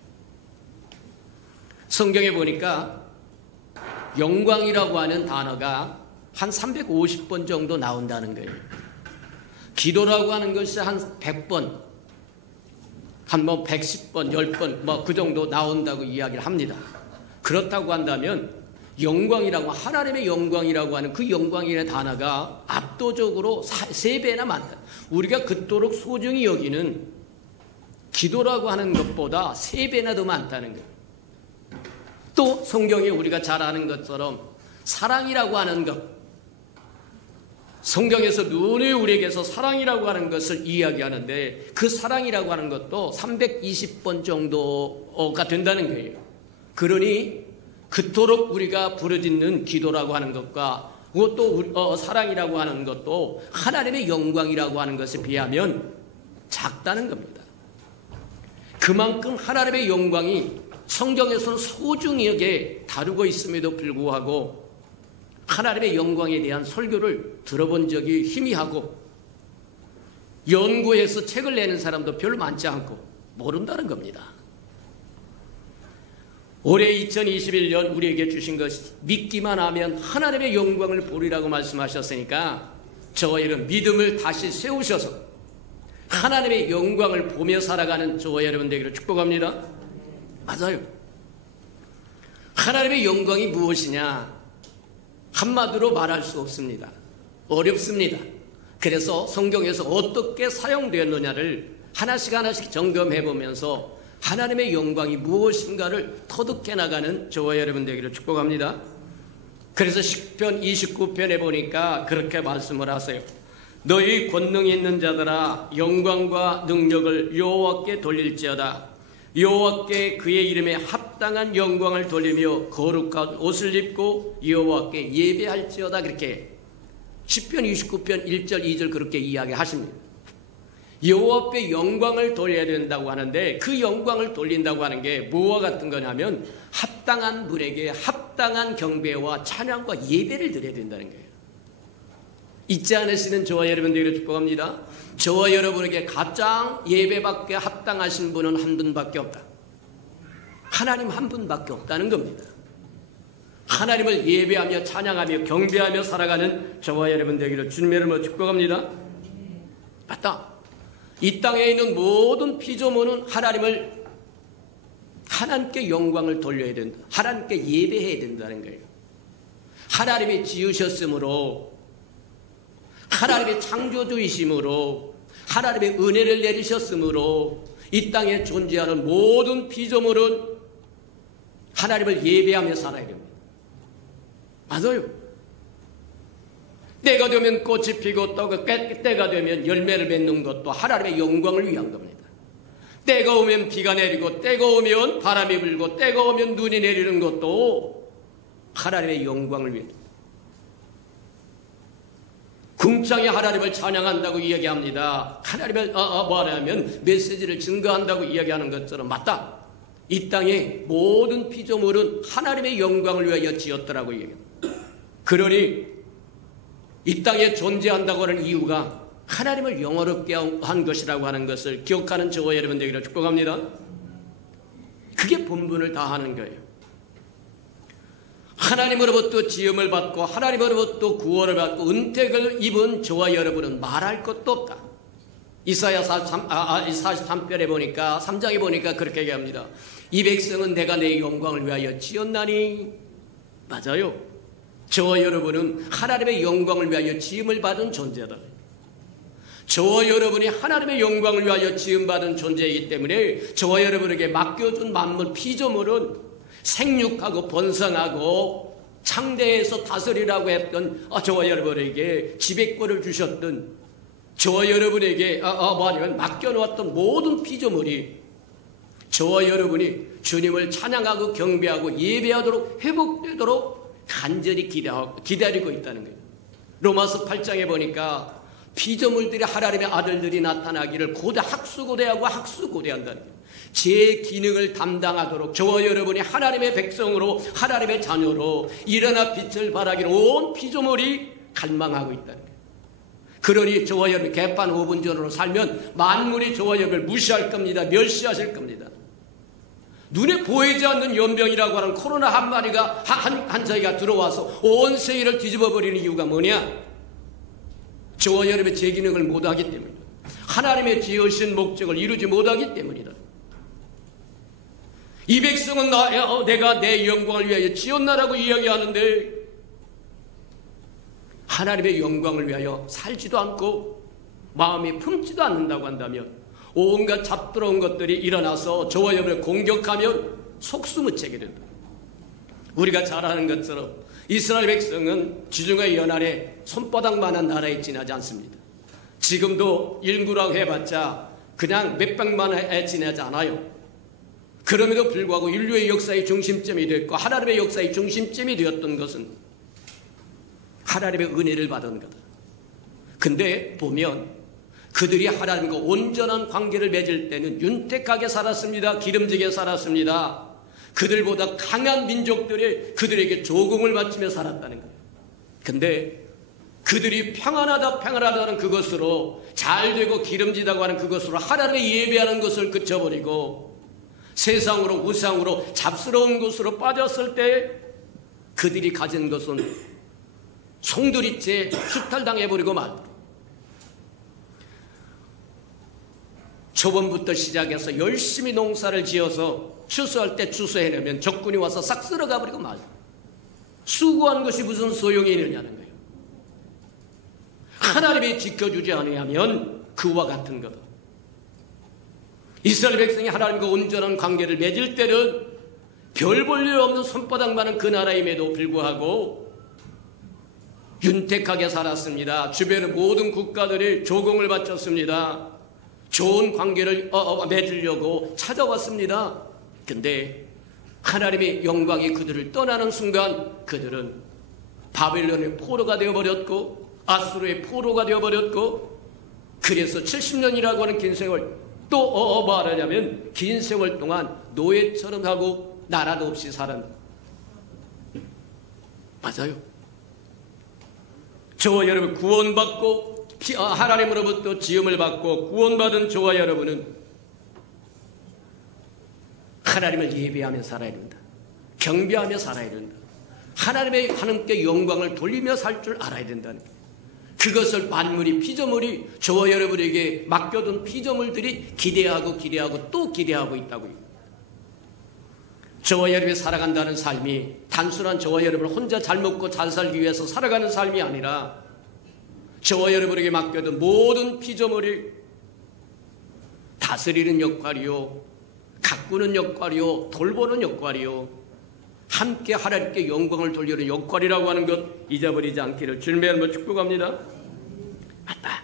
성경에 보니까 영광이라고 하는 단어가 한 350번 정도 나온다는 거예요. 기도라고 하는 것이 한 100번, 한 110번, 10번 그 정도 나온다고 이야기를 합니다. 그렇다고 한다면 영광이라고, 하나님의 영광이라고 하는 그 영광이라는 단어가 압도적으로 3배나 많다. 우리가 그토록 소중히 여기는 기도라고 하는 것보다 3배나 더 많다는 거예요. 또 성경에 우리가 잘 아는 것처럼 사랑이라고 하는 것, 성경에서 눈이 우리에게서 사랑이라고 하는 것을 이야기하는데 그 사랑이라고 하는 것도 320번 정도가 된다는 거예요. 그러니 그토록 우리가 부르짖는 기도라고 하는 것과 또 사랑이라고 하는 것도 하나님의 영광이라고 하는 것에 비하면 작다는 겁니다. 그만큼 하나님의 영광이 성경에서는 소중하게 다루고 있음에도 불구하고 하나님의 영광에 대한 설교를 들어본 적이 희미하고 연구해서 책을 내는 사람도 별로 많지 않고 모른다는 겁니다. 올해 2021년 우리에게 주신 것이 믿기만 하면 하나님의 영광을 보리라고 말씀하셨으니까 저와 여러분 믿음을 다시 세우셔서 하나님의 영광을 보며 살아가는 저와 여러분 되기를 축복합니다. 맞아요. 하나님의 영광이 무엇이냐? 한마디로 말할 수 없습니다. 어렵습니다. 그래서 성경에서 어떻게 사용되었느냐를 하나씩 점검해 보면서 하나님의 영광이 무엇인가를 터득해 나가는 저와 여러분 되기를 축복합니다. 그래서 시편 29편에 보니까 그렇게 말씀을 하세요. 너희 권능이 있는 자들아 영광과 능력을 여호와께 돌릴지어다. 여호와께 그의 이름에 합당한 영광을 돌리며 거룩한 옷을 입고 여호와께 예배할지어다. 그렇게 시편 29편 1절 2절 그렇게 이야기하십니다. 여호와 앞에 영광을 돌려야 된다고 하는데 그 영광을 돌린다고 하는 게 뭐와 같은 거냐면 합당한 분에게 합당한 경배와 찬양과 예배를 드려야 된다는 거예요. 잊지 않으시는 저와 여러분들을 축복합니다. 저와 여러분에게 가장 예배받게 합당하신 분은 한 분밖에 없다. 하나님 한 분밖에 없다는 겁니다. 하나님을 예배하며 찬양하며 경배하며 살아가는 저와 여러분 되기를 주님의 이름으로 축복합니다. 맞다. 이 땅에 있는 모든 피조물은 하나님께 영광을 돌려야 된다. 하나님께 예배해야 된다는 거예요. 하나님이 지으셨으므로, 하나님의 창조주이심으로, 하나님의 은혜를 내리셨으므로 이 땅에 존재하는 모든 피조물은 하나님을 예배하며 살아야 됩니다. 맞아요. 때가 되면 꽃이 피고 또 때가 되면 열매를 맺는 것도 하나님의 영광을 위한 겁니다. 때가 오면 비가 내리고 때가 오면 바람이 불고 때가 오면 눈이 내리는 것도 하나님의 영광을 위해. 궁창이 하나님을 찬양한다고 이야기합니다. 하나님을 뭐하냐면 메시지를 증거한다고 이야기하는 것처럼 맞다. 이 땅의 모든 피조물은 하나님의 영광을 위하여 지었더라고 이야기합니다. 그러니 이 땅에 존재한다고 하는 이유가 하나님을 영화롭게 한 것이라고 하는 것을 기억하는 저와 여러분 되기를 축복합니다. 그게 본분을 다하는 거예요. 하나님으로부터 지음을 받고 하나님으로부터 구원을 받고 은택을 입은 저와 여러분은 말할 것도 없다. 이사야 43편에 보니까 3장에 보니까 그렇게 얘기합니다. 이 백성은 내가 내 영광을 위하여 지었나니. 맞아요. 저와 여러분은 하나님의 영광을 위하여 지음을 받은 존재다. 저와 여러분이 하나님의 영광을 위하여 지음받은 존재이기 때문에 저와 여러분에게 맡겨준 만물 피조물은 생육하고 번성하고 창대해서 다스리라고 했던 저와 여러분에게 지배권을 주셨던 저와 여러분에게 뭐냐면 맡겨놓았던 모든 피조물이 저와 여러분이 주님을 찬양하고 경배하고 예배하도록 회복되도록 간절히 기다리고 있다는 거예요. 로마서 8장에 보니까 피조물들이 하나님의 아들들이 나타나기를 학수고대하고 학수고대한다는 거예요. 제 기능을 담당하도록 저와 여러분이 하나님의 백성으로 하나님의 자녀로 일어나 빛을 발하기를 온 피조물이 갈망하고 있다는 거예요. 그러니 저와 여러분 개판 5분 전으로 살면 만물이 저와 여러분을 무시할 겁니다. 멸시하실 겁니다. 눈에 보이지 않는 연병이라고 하는 코로나 한 마리가 한 저희가 들어와서 온 세계를 뒤집어 버리는 이유가 뭐냐? 저와 여러분의 제 기능을 못하기 때문이다. 하나님의 지으신 목적을 이루지 못하기 때문이다. 이 백성은 내가 내 영광을 위하여 지었나라고 이야기하는데 하나님의 영광을 위하여 살지도 않고 마음이 품지도 않는다고 한다면 온갖 잡들어온 것들이 일어나서 저와 여러분을 공격하면 속수무책이 된다. 우리가 잘 아는 것처럼 이스라엘 백성은 지중해 연안에 손바닥만한 나라에 지나지 않습니다. 지금도 인구라고 해봤자 그냥 몇백만 해 지나지 않아요. 그럼에도 불구하고 인류의 역사의 중심점이 됐고 하나님의 역사의 중심점이 되었던 것은 하나님의 은혜를 받은 거다. 근데 보면 그들이 하나님과 온전한 관계를 맺을 때는 윤택하게 살았습니다. 기름지게 살았습니다. 그들보다 강한 민족들이 그들에게 조공을 바치며 살았다는 거예요. 근데 그들이 평안하다는 그것으로 잘되고 기름지다고 하는 그것으로 하나님의 예배하는 것을 그쳐버리고 세상으로 우상으로 잡스러운 것으로 빠졌을 때 그들이 가진 것은 송두리째 수탈당해버리고 말고 초반부터 시작해서 열심히 농사를 지어서 추수할 때 추수해내면 적군이 와서 싹 쓸어가버리고 말고 수고한 것이 무슨 소용이 있느냐는 거예요. 하나님이 지켜주지 않으면 그와 같은 거다. 이스라엘 백성이 하나님과 온전한 관계를 맺을 때는 별 볼 일 없는 손바닥만한 그 나라임에도 불구하고 윤택하게 살았습니다. 주변의 모든 국가들이 조공을 바쳤습니다. 좋은 관계를 맺으려고 찾아왔습니다. 근데 하나님의 영광이 그들을 떠나는 순간 그들은 바벨론의 포로가 되어버렸고 아수르의 포로가 되어버렸고 그래서 70년이라고 하는 긴 세월 또 말하자면 긴 세월 동안 노예처럼 하고 나라도 없이 살은 맞아요. 저와 여러분 구원받고 하나님으로부터 지음을 받고 구원받은 저와 여러분은 하나님을 예배하며 살아야 된다. 경배하며 살아야 된다. 하나님께 영광을 돌리며 살 줄 알아야 된다는 거예요. 그것을 만물이 피조물이 저와 여러분에게 맡겨둔 피조물들이 기대하고 또 기대하고 있다고요. 저와 여러분이 살아간다는 삶이 단순한 저와 여러분 혼자 잘 먹고 잘 살기 위해서 살아가는 삶이 아니라 저와 여러분에게 맡겨둔 모든 피조물을 다스리는 역할이요, 가꾸는 역할이요, 돌보는 역할이요, 함께 하나님께 영광을 돌리는 역할이라고 하는 것 잊어버리지 않기를 주님의 이름으로 축복합니다. 맞다.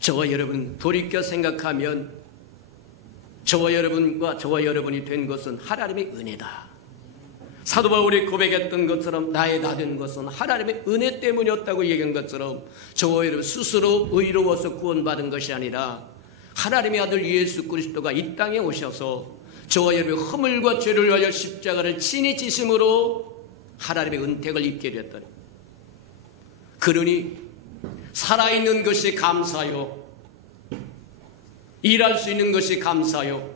저와 여러분 돌이켜 생각하면 저와 여러분과 저와 여러분이 된 것은 하나님의 은혜다. 사도 바울이 고백했던 것처럼 나의 나된 것은 하나님의 은혜 때문이었다고 얘기한 것처럼 저와 여러분 스스로 의로워서 구원받은 것이 아니라 하나님의 아들 예수 그리스도가 이 땅에 오셔서 저와 여러분의 허물과 죄를 위하여 십자가를 친히 지심으로 하나님의 은택을 입게 되었더니 그러니 살아있는 것이 감사요, 일할 수 있는 것이 감사요,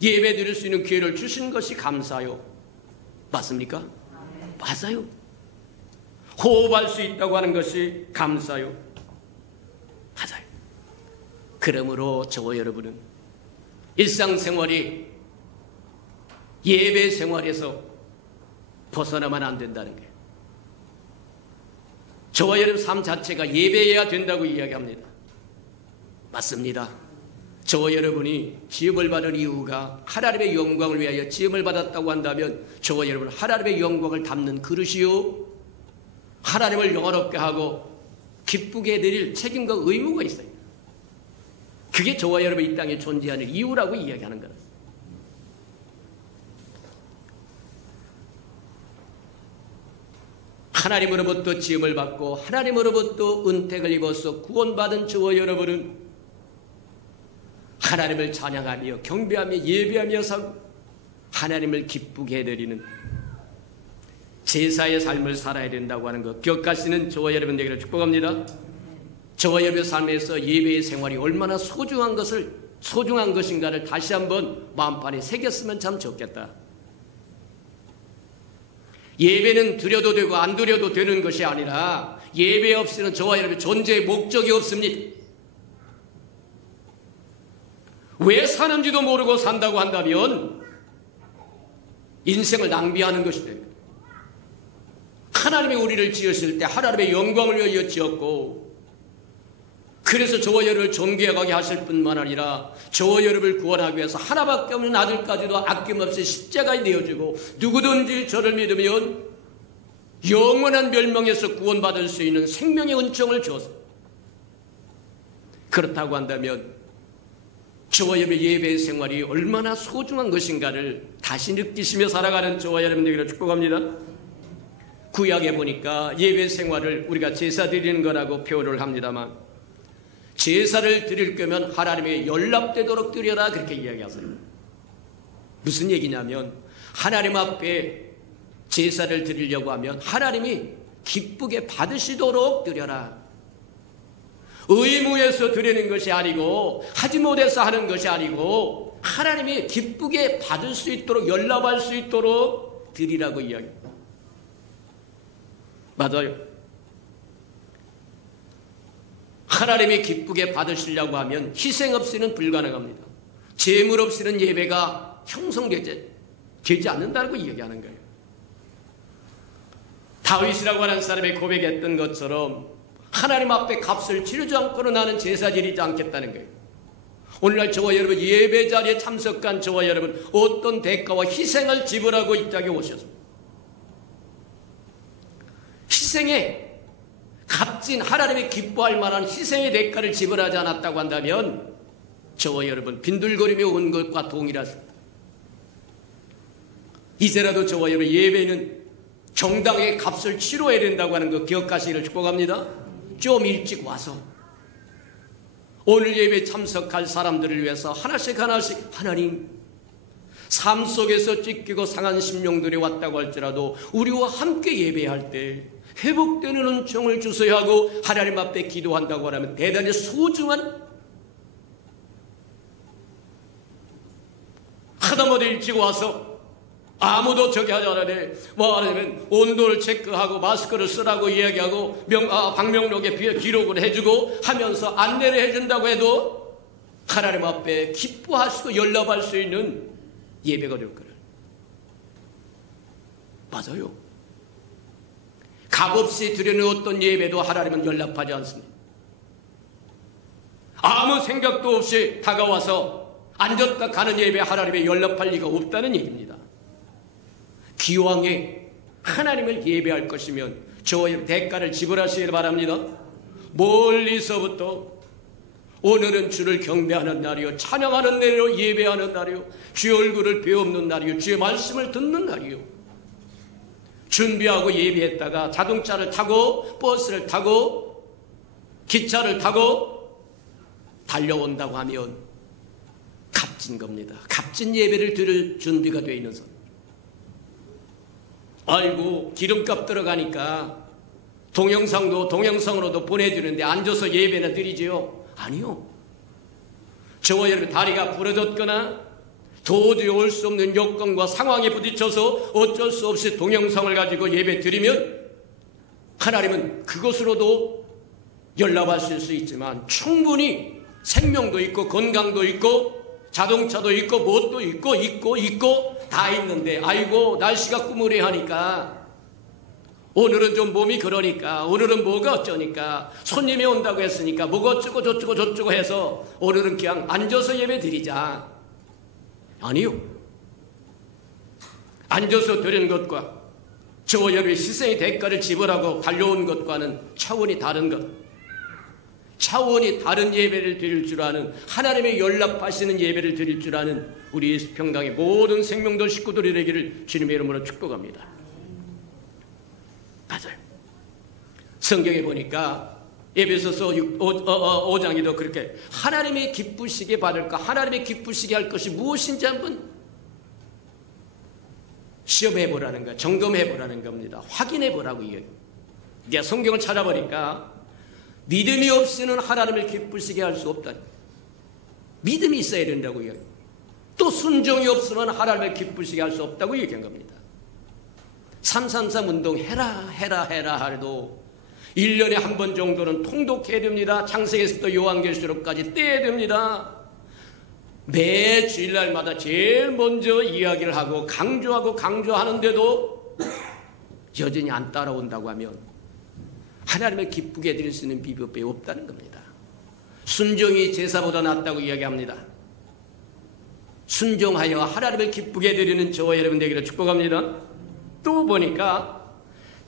예배 드릴 수 있는 기회를 주신 것이 감사요. 맞습니까? 맞아요. 호흡할 수 있다고 하는 것이 감사요. 맞아요. 그러므로 저와 여러분은 일상생활이 예배 생활에서 벗어나면 안 된다는 거예요. 저와 여러분 삶 자체가 예배해야 된다고 이야기합니다. 맞습니다. 저와 여러분이 지음을 받은 이유가 하나님의 영광을 위하여 지음을 받았다고 한다면 저와 여러분은 하나님의 영광을 담는 그릇이요, 하나님을 영화롭게 하고 기쁘게 해드릴 책임과 의무가 있어요. 그게 저와 여러분 이 땅에 존재하는 이유라고 이야기하는 거다. 하나님으로부터 지음을 받고 하나님으로부터 은택을 입어서 구원받은 저와 여러분은 하나님을 찬양하며 경배하며 예배하며 하나님을 기쁘게 해드리는 제사의 삶을 살아야 된다고 하는 것 기억하시는 저와 여러분 되기를 축복합니다. 저와 여러분의 삶에서 예배의 생활이 얼마나 소중한 것인가를 다시 한번 마음판에 새겼으면 참 좋겠다. 예배는 드려도 되고 안 드려도 되는 것이 아니라 예배 없이는 저와 여러분의 존재의 목적이 없습니다. 왜 사는지도 모르고 산다고 한다면 인생을 낭비하는 것이 됩니다. 하나님이 우리를 지으실 때 하나님의 영광을 위하여 지었고 그래서 저와 여러분을 존귀하게 하실 뿐만 아니라 저와 여러분을 구원하기 위해서 하나밖에 없는 아들까지도 아낌없이 십자가에 내어주고 누구든지 저를 믿으면 영원한 멸망에서 구원받을 수 있는 생명의 은총을 주었습니다. 그렇다고 한다면 저와 여러분의 예배 생활이 얼마나 소중한 것인가를 다시 느끼시며 살아가는 저와 여러분 되기를 축복합니다. 구약에 보니까 예배 생활을 우리가 제사 드리는 거라고 표현을 합니다만 제사를 드릴 거면 하나님의 연락되도록 드려라 그렇게 이야기하세요. 무슨 얘기냐면 하나님 앞에 제사를 드리려고 하면 하나님이 기쁘게 받으시도록 드려라. 의무에서 드리는 것이 아니고 하지 못해서 하는 것이 아니고 하나님이 기쁘게 받을 수 있도록 연락할 수 있도록 드리라고 이야기합니다. 맞아요. 하나님이 기쁘게 받으시려고 하면 희생 없이는 불가능합니다. 제물 없이는 예배가 형성되지 않는다고 이야기하는 거예요. 다윗이라고 하는 사람이 고백했던 것처럼 하나님 앞에 값을 치르지 않고는 나는 제사 드리지 않겠다는 거예요. 오늘날 저와 여러분 예배 자리에 참석한 저와 여러분 어떤 대가와 희생을 지불하고 이 땅에 오셨습니다. 희생에 값진 하나님이 기뻐할 만한 희생의 대가를 지불하지 않았다고 한다면 저와 여러분 빈들거리며 온 것과 동일하습니다. 이제라도 저와 여러분 예배는 정당의 값을 치러야 된다고 하는 거 기억하시기를 축복합니다. 좀 일찍 와서 오늘 예배 참석할 사람들을 위해서 하나씩 하나님 삶 속에서 찢기고 상한 심령들이 왔다고 할지라도 우리와 함께 예배할 때 회복되는 은총을 주셔야 하고 하나님 앞에 기도한다고 하면 대단히 소중한 하다못해 일찍 와서 아무도 저기 하지 않으니 뭐하냐면 온도를 체크하고 마스크를 쓰라고 이야기하고 방명록에 기록을 해주고 하면서 안내를 해준다고 해도 하나님 앞에 기뻐하시고 연락할 수 있는 예배가 될 거를. 맞아요. 값없이 드리는 어떤 예배도 하나님은 연락하지 않습니다. 아무 생각도 없이 다가와서 앉았다 가는 예배 하나님의 연락할 리가 없다는 얘기입니다. 기왕에 하나님을 예배할 것이면 저의 대가를 지불하시길 바랍니다. 멀리서부터 오늘은 주를 경배하는 날이요, 찬양하는 날이요, 예배하는 날이요, 주의 얼굴을 배우는 날이요, 주의 말씀을 듣는 날이요. 준비하고 예배했다가 자동차를 타고 버스를 타고 기차를 타고 달려온다고 하면 값진 겁니다. 값진 예배를 드릴 준비가 되어 있는 사람. 아이고, 기름값 들어가니까 동영상으로도 보내주는데 앉아서 예배나 드리지요? 아니요. 저와 여러분 다리가 부러졌거나 도저히 올 수 없는 여건과 상황에 부딪혀서 어쩔 수 없이 동영상을 가지고 예배 드리면 하나님은 그것으로도 연락하실 수 있지만 충분히 생명도 있고 건강도 있고 자동차도 있고 뭣도 있고 다 있는데, 아이고 날씨가 꾸무리하니까 오늘은 좀 몸이 그러니까, 오늘은 뭐가 어쩌니까, 손님이 온다고 했으니까 뭐가 어쩌고 저쩌고 해서 오늘은 그냥 앉아서 예배 드리자. 아니요. 앉아서 드리는 것과 저와 여러분의 희생의 대가를 지불하고 달려온 것과는 차원이 다른 것, 차원이 다른 예배를 드릴 줄 아는, 하나님의 연락하시는 예배를 드릴 줄 아는 우리 예수평강의 모든 생명들 식구들이 되기를 주님의 이름으로 축복합니다. 맞아요. 성경에 보니까 에베소서 5장에도 그렇게 하나님의 기쁘시게 받을까, 하나님의 기쁘시게 할 것이 무엇인지 한번 시험해보라는 거야. 점검해보라는 겁니다. 확인해보라고 이야기해요. 내가 성경을 찾아보니까 믿음이 없이는 하나님을 기쁘시게 할 수 없다. 믿음이 있어야 된다고 이야기해요. 또 순종이 없으면 하나님을 기쁘시게 할 수 없다고 얘기한 겁니다. 333 운동 해라 해도 1년에 한 번 정도는 통독해야 됩니다. 창세기에서부터 요한계시록까지 떼야 됩니다. 매 주일날마다 제일 먼저 이야기를 하고 강조하는데도 여전히 안 따라온다고 하면 하나님을 기쁘게 해드릴 수 있는 비법이 없다는 겁니다. 순종이 제사보다 낫다고 이야기합니다. 순종하여 하나님을 기쁘게 해드리는 저와 여러분 되기를 축복합니다. 또 보니까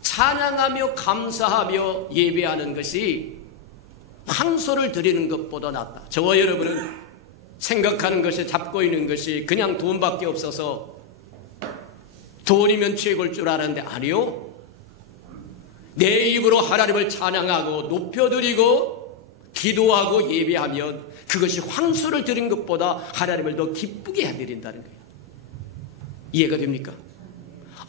찬양하며 감사하며 예배하는 것이 황소를 드리는 것보다 낫다. 저와 여러분은 생각하는 것이, 잡고 있는 것이 그냥 돈밖에 없어서 돈이면 최고일 줄 알았는데 아니요. 내 입으로 하나님을 찬양하고 높여드리고 기도하고 예배하면 그것이 황소를 드린 것보다 하나님을 더 기쁘게 해드린다는 거예요. 이해가 됩니까?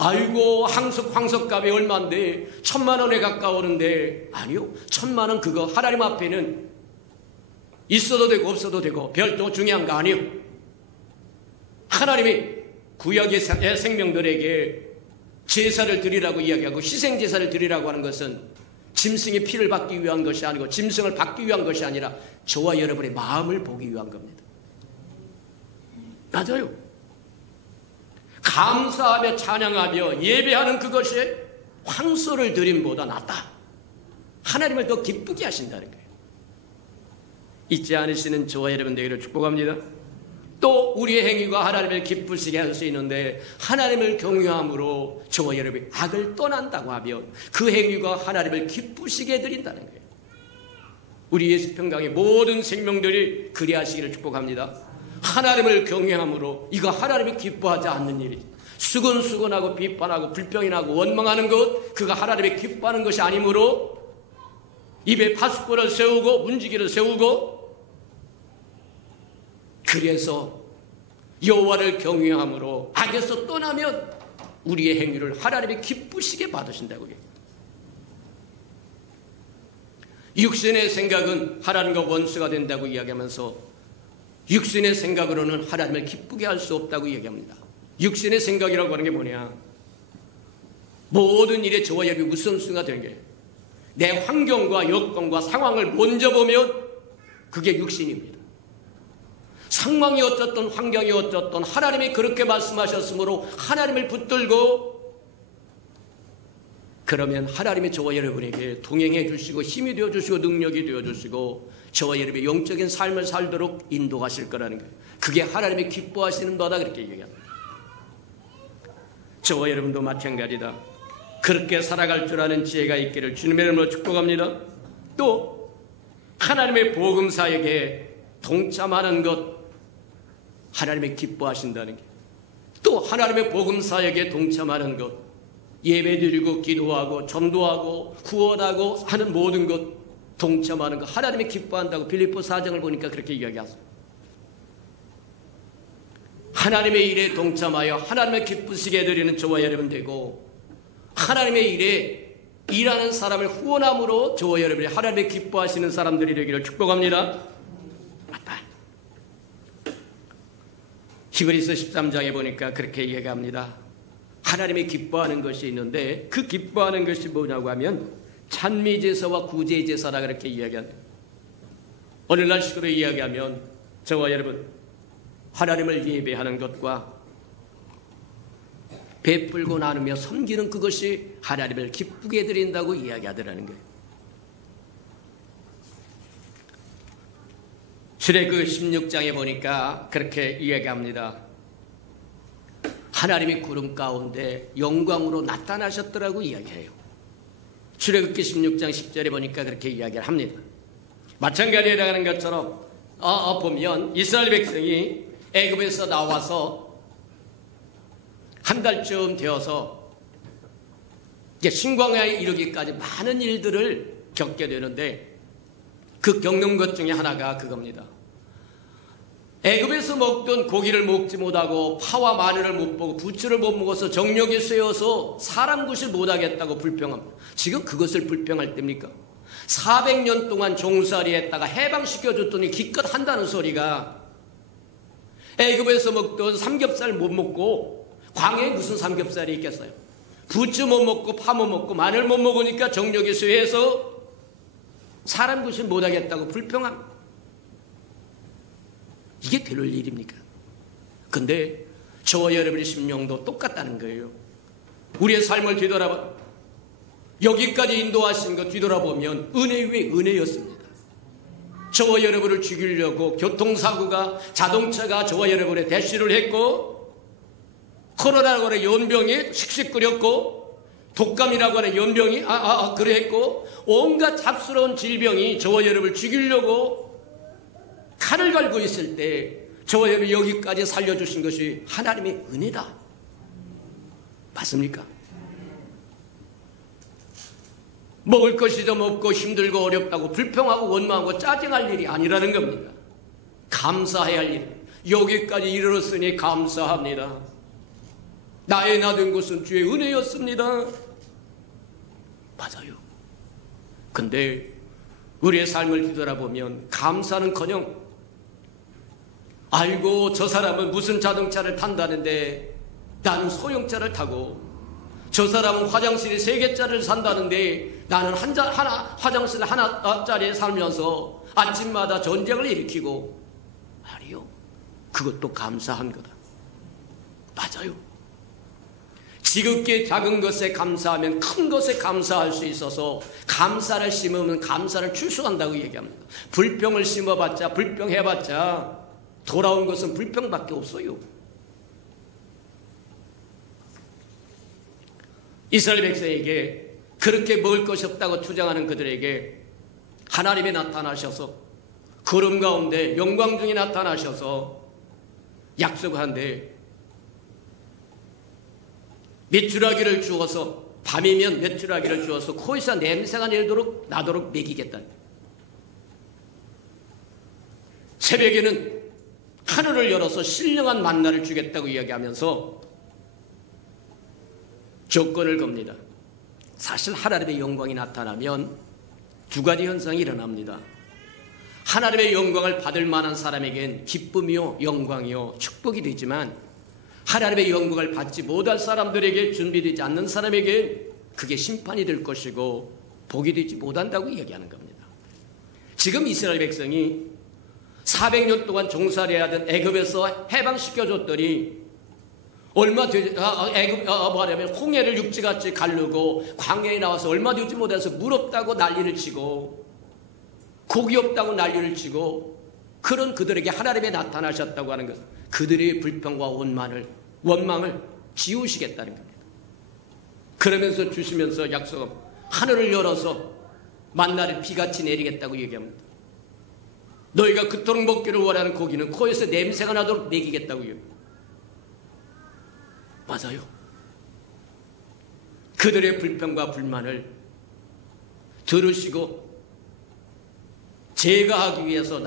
아이고 황석값이 얼마인데 1,000만 원에 가까우는데, 아니요. 1,000만 원 그거 하나님 앞에는 있어도 되고 없어도 되고 별도 중요한 거 아니요. 하나님이 구약의 생명들에게 제사를 드리라고 이야기하고 희생제사를 드리라고 하는 것은 짐승의 피를 받기 위한 것이 아니고 짐승을 받기 위한 것이 아니라 저와 여러분의 마음을 보기 위한 겁니다. 맞아요. 감사하며 찬양하며 예배하는 그것이 황소를 드림보다 낫다. 하나님을 더 기쁘게 하신다는 거예요. 잊지 않으시는 저와 여러분 되기를 축복합니다. 또 우리의 행위가 하나님을 기쁘시게 할 수 있는데, 하나님을 경외함으로 저와 여러분이 악을 떠난다고 하면 그 행위가 하나님을 기쁘시게 해드린다는 거예요. 우리 예수평강의 모든 생명들이 그리하시기를 축복합니다. 하나님을 경외함으로 이거 하나님이 기뻐하지 않는 일이, 수근수근하고 비판하고 불평이 나고 원망하는 것, 그가 하나님이 기뻐하는 것이 아니므로 입에 파수꾼을 세우고 문지기를 세우고, 그래서 여호와를 경외함으로 악에서 떠나면 우리의 행위를 하나님이 기쁘시게 받으신다고 해요. 육신의 생각은 하나님과 원수가 된다고 이야기하면서 육신의 생각으로는 하나님을 기쁘게 할 수 없다고 이야기합니다. 육신의 생각이라고 하는 게 뭐냐? 모든 일에 저와 여러분이 우선순위가 되는 게, 내 환경과 여건과 상황을 먼저 보면 그게 육신입니다. 상황이 어떻든 환경이 어떻든 하나님이 그렇게 말씀하셨으므로 하나님을 붙들고, 그러면 하나님이 저와 여러분에게 동행해 주시고 힘이 되어 주시고 능력이 되어 주시고 저와 여러분의 영적인 삶을 살도록 인도하실 거라는 거예요. 그게 하나님이 기뻐하시는 바다, 그렇게 얘기합니다. 저와 여러분도 마찬가지다. 그렇게 살아갈 줄 아는 지혜가 있기를 주님의 이름으로 축복합니다. 또 하나님의 복음 사역에 동참하는 것, 하나님이 기뻐하신다는 게, 또 하나님의 복음 사역에 동참하는 것, 예배드리고 기도하고 전도하고 구원하고 하는 모든 것, 동참하는 것 하나님이 기뻐한다고 빌립보 4장을 보니까 그렇게 이야기하세요. 하나님의 일에 동참하여 하나님의 기쁘시게 해드리는 저와 여러분 되고, 하나님의 일에 일하는 사람을 후원함으로 저와 여러분이 하나님의 기뻐하시는 사람들이 되기를 축복합니다. 맞다. 히브리서 13장에 보니까 그렇게 얘기합니다. 하나님이 기뻐하는 것이 있는데 그 기뻐하는 것이 뭐냐고 하면 찬미제사와 구제제사라 그렇게 이야기합니다. 오늘날 식으로 이야기하면 저와 여러분 하나님을 예배하는 것과 베풀고 나누며 섬기는 그것이 하나님을 기쁘게 해드린다고 이야기하더라는 거예요. 출애굽 16장에 보니까 그렇게 이야기합니다. 하나님이 구름 가운데 영광으로 나타나셨더라고 이야기해요. 출애굽기 16장 10절에 보니까 그렇게 이야기를 합니다. 마찬가지라는 것처럼 보면 이스라엘 백성이 애굽에서 나와서 한 달쯤 되어서 이제 신광야에 이르기까지 많은 일들을 겪게 되는데 그 겪는 것 중에 하나가 그겁니다. 애굽에서 먹던 고기를 먹지 못하고 파와 마늘을 못 보고 부추를 못 먹어서 정력이 쇠어서 사람 굿을 못하겠다고 불평합니다. 지금 그것을 불평할 때입니까? 400년 동안 종살이 했다가 해방시켜줬더니 기껏 한다는 소리가, 애굽에서 먹던 삼겹살 못 먹고 광야에 무슨 삼겹살이 있겠어요? 부추 못 먹고 파 못 먹고 마늘 못 먹으니까 정력이 쇠해서 사람 굿을 못하겠다고 불평합니다. 이게 될 일입니까? 근데 저와 여러분의 심령도 똑같다는 거예요. 우리의 삶을 뒤돌아봐, 여기까지 인도하신 것 뒤돌아보면 은혜 위에 은혜였습니다. 저와 여러분을 죽이려고 교통사고가, 자동차가 저와 여러분의 대시를 했고, 코로나라고 하는 연병이 씩씩 끓였고, 독감이라고 하는 연병이 그랬고, 온갖 잡스러운 질병이 저와 여러분을 죽이려고 칼을 갈고 있을 때 저와 여러분 여기까지 살려주신 것이 하나님의 은혜다. 맞습니까? 먹을 것이 좀 없고 힘들고 어렵다고 불평하고 원망하고 짜증할 일이 아니라는 겁니다. 감사해야 할 일. 여기까지 이르렀으니 감사합니다. 나의 나된 것은 주의 은혜였습니다. 맞아요. 근데 우리의 삶을 뒤돌아보면 감사는커녕, 아이고 저 사람은 무슨 자동차를 탄다는데 나는 소형차를 타고, 저 사람은 화장실이 3개짜리를 산다는데 나는 화장실 하나짜리에 살면서 아침마다 전쟁을 일으키고. 아니요, 그것도 감사한 거다. 맞아요. 지극히 작은 것에 감사하면 큰 것에 감사할 수 있어서, 감사를 심으면 감사를 출소한다고 얘기합니다. 불평을 심어봤자, 불평해봤자 돌아온 것은 불평밖에 없어요. 이스라엘 백성에게 그렇게 먹을 것이 없다고 주장하는 그들에게 하나님이 나타나셔서, 구름 가운데 영광 중에 나타나셔서 약속하는데, 메추라기를 주어서, 밤이면 메추라기를 주어서 코에서 냄새가 나도록 먹이겠다. 새벽에는 하늘을 열어서 신령한 만나를 주겠다고 이야기하면서 조건을 겁니다. 사실 하나님의 영광이 나타나면 두 가지 현상이 일어납니다. 하나님의 영광을 받을 만한 사람에겐 기쁨이요 영광이요 축복이 되지만, 하나님의 영광을 받지 못할 사람들에게, 준비되지 않는 사람에게 그게 심판이 될 것이고 복이 되지 못한다고 이야기하는 겁니다. 지금 이스라엘 백성이 400년 동안 종살이 하던 애굽에서 해방시켜줬더니 얼마 되지, 뭐냐면 홍해를 육지같이 가르고 광야에 나와서 얼마 되지 못해서 물 없다고 난리를 치고 고기 없다고 난리를 치고 그런 그들에게 하나님이 나타나셨다고 하는 것, 그들의 불평과 원망을 지우시겠다는 겁니다. 그러면서 주시면서 약속은 하늘을 열어서 만나를 비같이 내리겠다고 얘기합니다. 너희가 그토록 먹기를 원하는 고기는 코에서 냄새가 나도록 먹이겠다고 얘기합니다. 맞아요. 그들의 불평과 불만을 들으시고 제거하기 위해서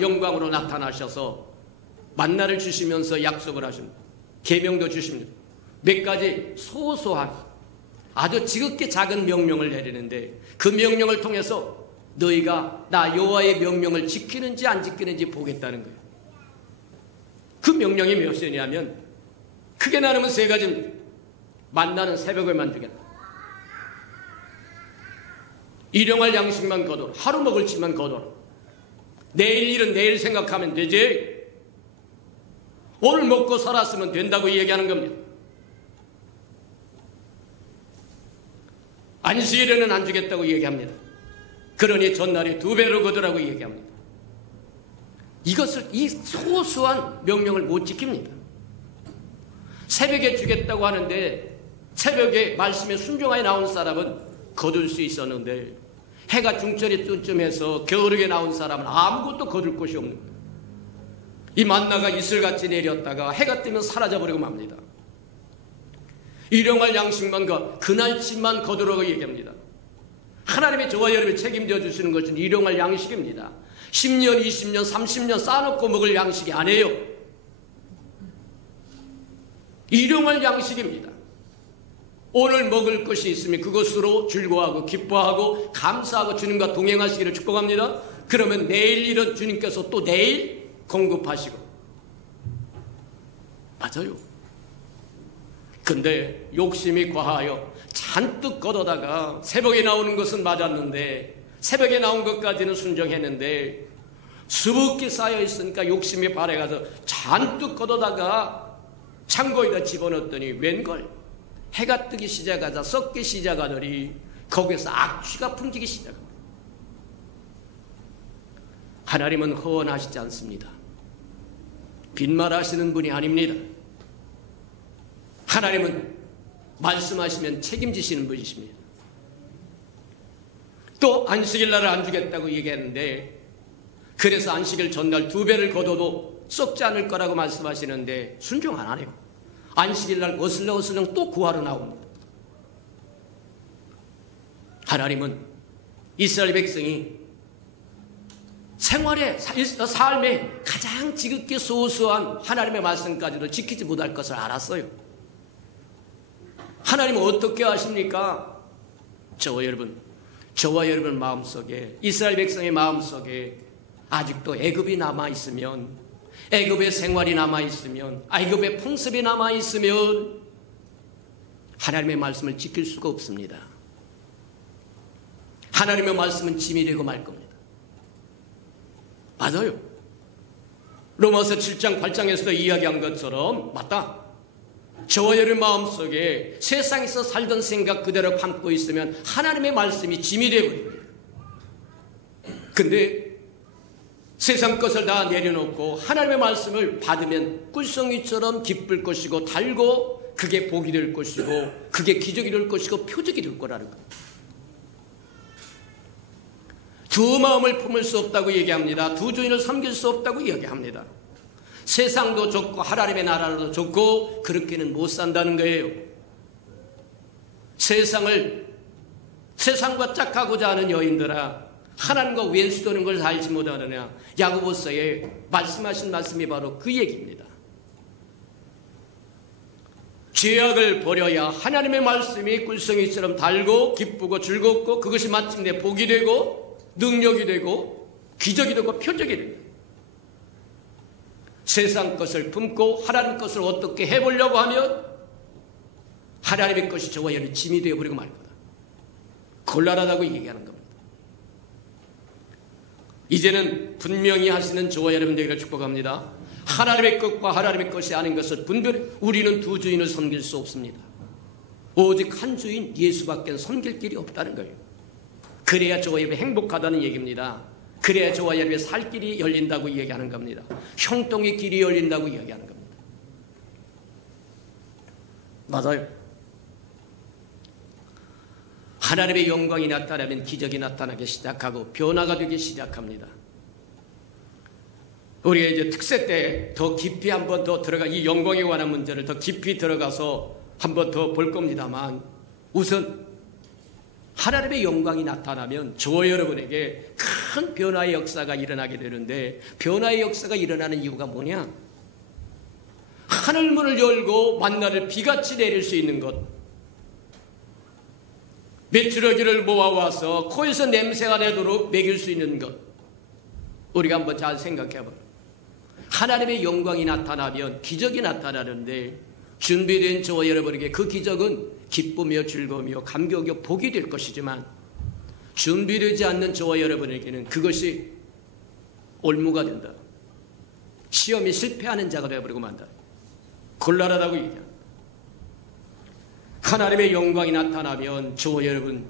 영광으로 나타나셔서 만나를 주시면서 약속을 하십니다. 계명도 주십니다. 몇 가지 소소한 아주 지극히 작은 명령을 내리는데 그 명령을 통해서 너희가 나 여호와의 명령을 지키는지 안 지키는지 보겠다는 거예요. 그 명령이 몇이냐면 크게 나누면 세 가지입니다. 만나는 새벽에만 주겠다. 일용할 양식만 거둬라. 하루 먹을 것만 거둬라. 내일 일은 내일 생각하면 되지. 오늘 먹고 살았으면 된다고 얘기하는 겁니다. 안식일에는 안 주겠다고 얘기합니다. 그러니 전날에 2배로 거두라고 얘기합니다. 이 소소한 명령을 못 지킵니다. 새벽에 주겠다고 하는데 새벽에 말씀에 순종하여 나온 사람은 거둘 수 있었는데 해가 중천에 뜸쯤해서 겨울에 나온 사람은 아무것도 거둘 곳이 없는 거예요. 이 만나가 이슬같이 내렸다가 해가 뜨면 사라져버리고 맙니다. 일용할 양식만 그날치만 거두라고 얘기합니다. 하나님의 저와 여러분이 책임져 주시는 것은 일용할 양식입니다. 10년, 20년, 30년 쌓아놓고 먹을 양식이 아니에요. 일용할 양식입니다. 오늘 먹을 것이 있으면 그것으로 즐거워하고 기뻐하고 감사하고 주님과 동행하시기를 축복합니다. 그러면 내일 일은 주님께서 또 내일 공급하시고. 맞아요. 근데 욕심이 과하여 잔뜩 걷어다가 새벽에 나오는 것은 맞았는데 새벽에 나온 것까지는 순종했는데 수북히 쌓여 있으니까 욕심이 발해가서 잔뜩 걷어다가 창고에다 집어넣었더니 웬걸 해가 뜨기 시작하자 썩기 시작하더니 거기에서 악취가 풍기기 시작합니다. 하나님은 허언하시지 않습니다. 빈말하시는 분이 아닙니다. 하나님은 말씀하시면 책임지시는 분이십니다. 또 안식일 날을 안 주겠다고 얘기했는데 그래서 안식일 전날 2배를 거둬도 썩지 않을 거라고 말씀하시는데 순종 안 하네요. 안식일 날 어슬렁어슬렁 또 구하러 나옵니다. 하나님은 이스라엘 백성이 생활의 삶에 가장 지극히 소소한 하나님의 말씀까지도 지키지 못할 것을 알았어요. 하나님은 어떻게 하십니까? 저와 여러분 마음속에 이스라엘 백성의 마음속에 아직도 애굽이 남아있으면 애굽의 생활이 남아있으면 애굽의 풍습이 남아있으면 하나님의 말씀을 지킬 수가 없습니다. 하나님의 말씀은 짐이 되고 말 겁니다. 맞아요. 로마서 7장 8장에서도 이야기한 것처럼 맞다. 저와 여러분 마음속에 세상에서 살던 생각 그대로 담고 있으면 하나님의 말씀이 짐이 되어버립니다. 근데 세상 것을 다 내려놓고 하나님의 말씀을 받으면 꿀송이처럼 기쁠 것이고 달고 그게 복이 될 것이고 그게 기적이 될 것이고 표적이 될 거라는 것. 두 마음을 품을 수 없다고 얘기합니다. 두 주인을 섬길 수 없다고 얘기합니다. 세상도 좋고 하나님의 나라도 좋고 그렇게는 못 산다는 거예요. 세상과 짝하고자 하는 여인들아 하나님과 왼수도는 걸 알지 못하느냐. 야고보서에 말씀하신 말씀이 바로 그 얘기입니다. 죄악을 버려야 하나님의 말씀이 꿀송이처럼 달고 기쁘고 즐겁고 그것이 마침내 복이 되고 능력이 되고 기적이 되고 표적이 됩니다. 세상 것을 품고 하나님 것을 어떻게 해보려고 하면 하나님의 것이 저와 여러분의 짐이 되어버리고 말 거다. 곤란하다고 얘기하는 겁니다. 이제는 분명히 하시는 저와 여러분 되기를 축복합니다. 하나님의 것과 하나님의 것이 아닌 것을 분별해 우리는 두 주인을 섬길 수 없습니다. 오직 한 주인 예수밖에 섬길 길이 없다는 거예요. 그래야 저와 여러분이 행복하다는 얘기입니다. 그래야 저와 여러분의 살 길이 열린다고 이야기하는 겁니다. 형통의 길이 열린다고 이야기하는 겁니다. 맞아요. 하나님의 영광이 나타나면 기적이 나타나기 시작하고 변화가 되기 시작합니다. 우리가 이제 특세 때 더 깊이 한번 더 들어가 이 영광에 관한 문제를 더 깊이 들어가서 한번 더 볼 겁니다만, 우선 하나님의 영광이 나타나면 저와 여러분에게 큰 변화의 역사가 일어나게 되는데, 변화의 역사가 일어나는 이유가 뭐냐? 하늘문을 열고 만나를 비같이 내릴 수 있는 것, 메추라기를 모아와서 코에서 냄새가 나도록 먹일 수 있는 것, 우리가 한번 잘 생각해봐요. 하나님의 영광이 나타나면 기적이 나타나는데, 준비된 저와 여러분에게 그 기적은 기쁘며 즐거우며 감격이며 복이 될 것이지만, 준비되지 않는 저와 여러분에게는 그것이 올무가 된다. 시험이 실패하는 자가 되어버리고 만다. 곤란하다고 얘기합니다. 하나님의 영광이 나타나면 저와 여러분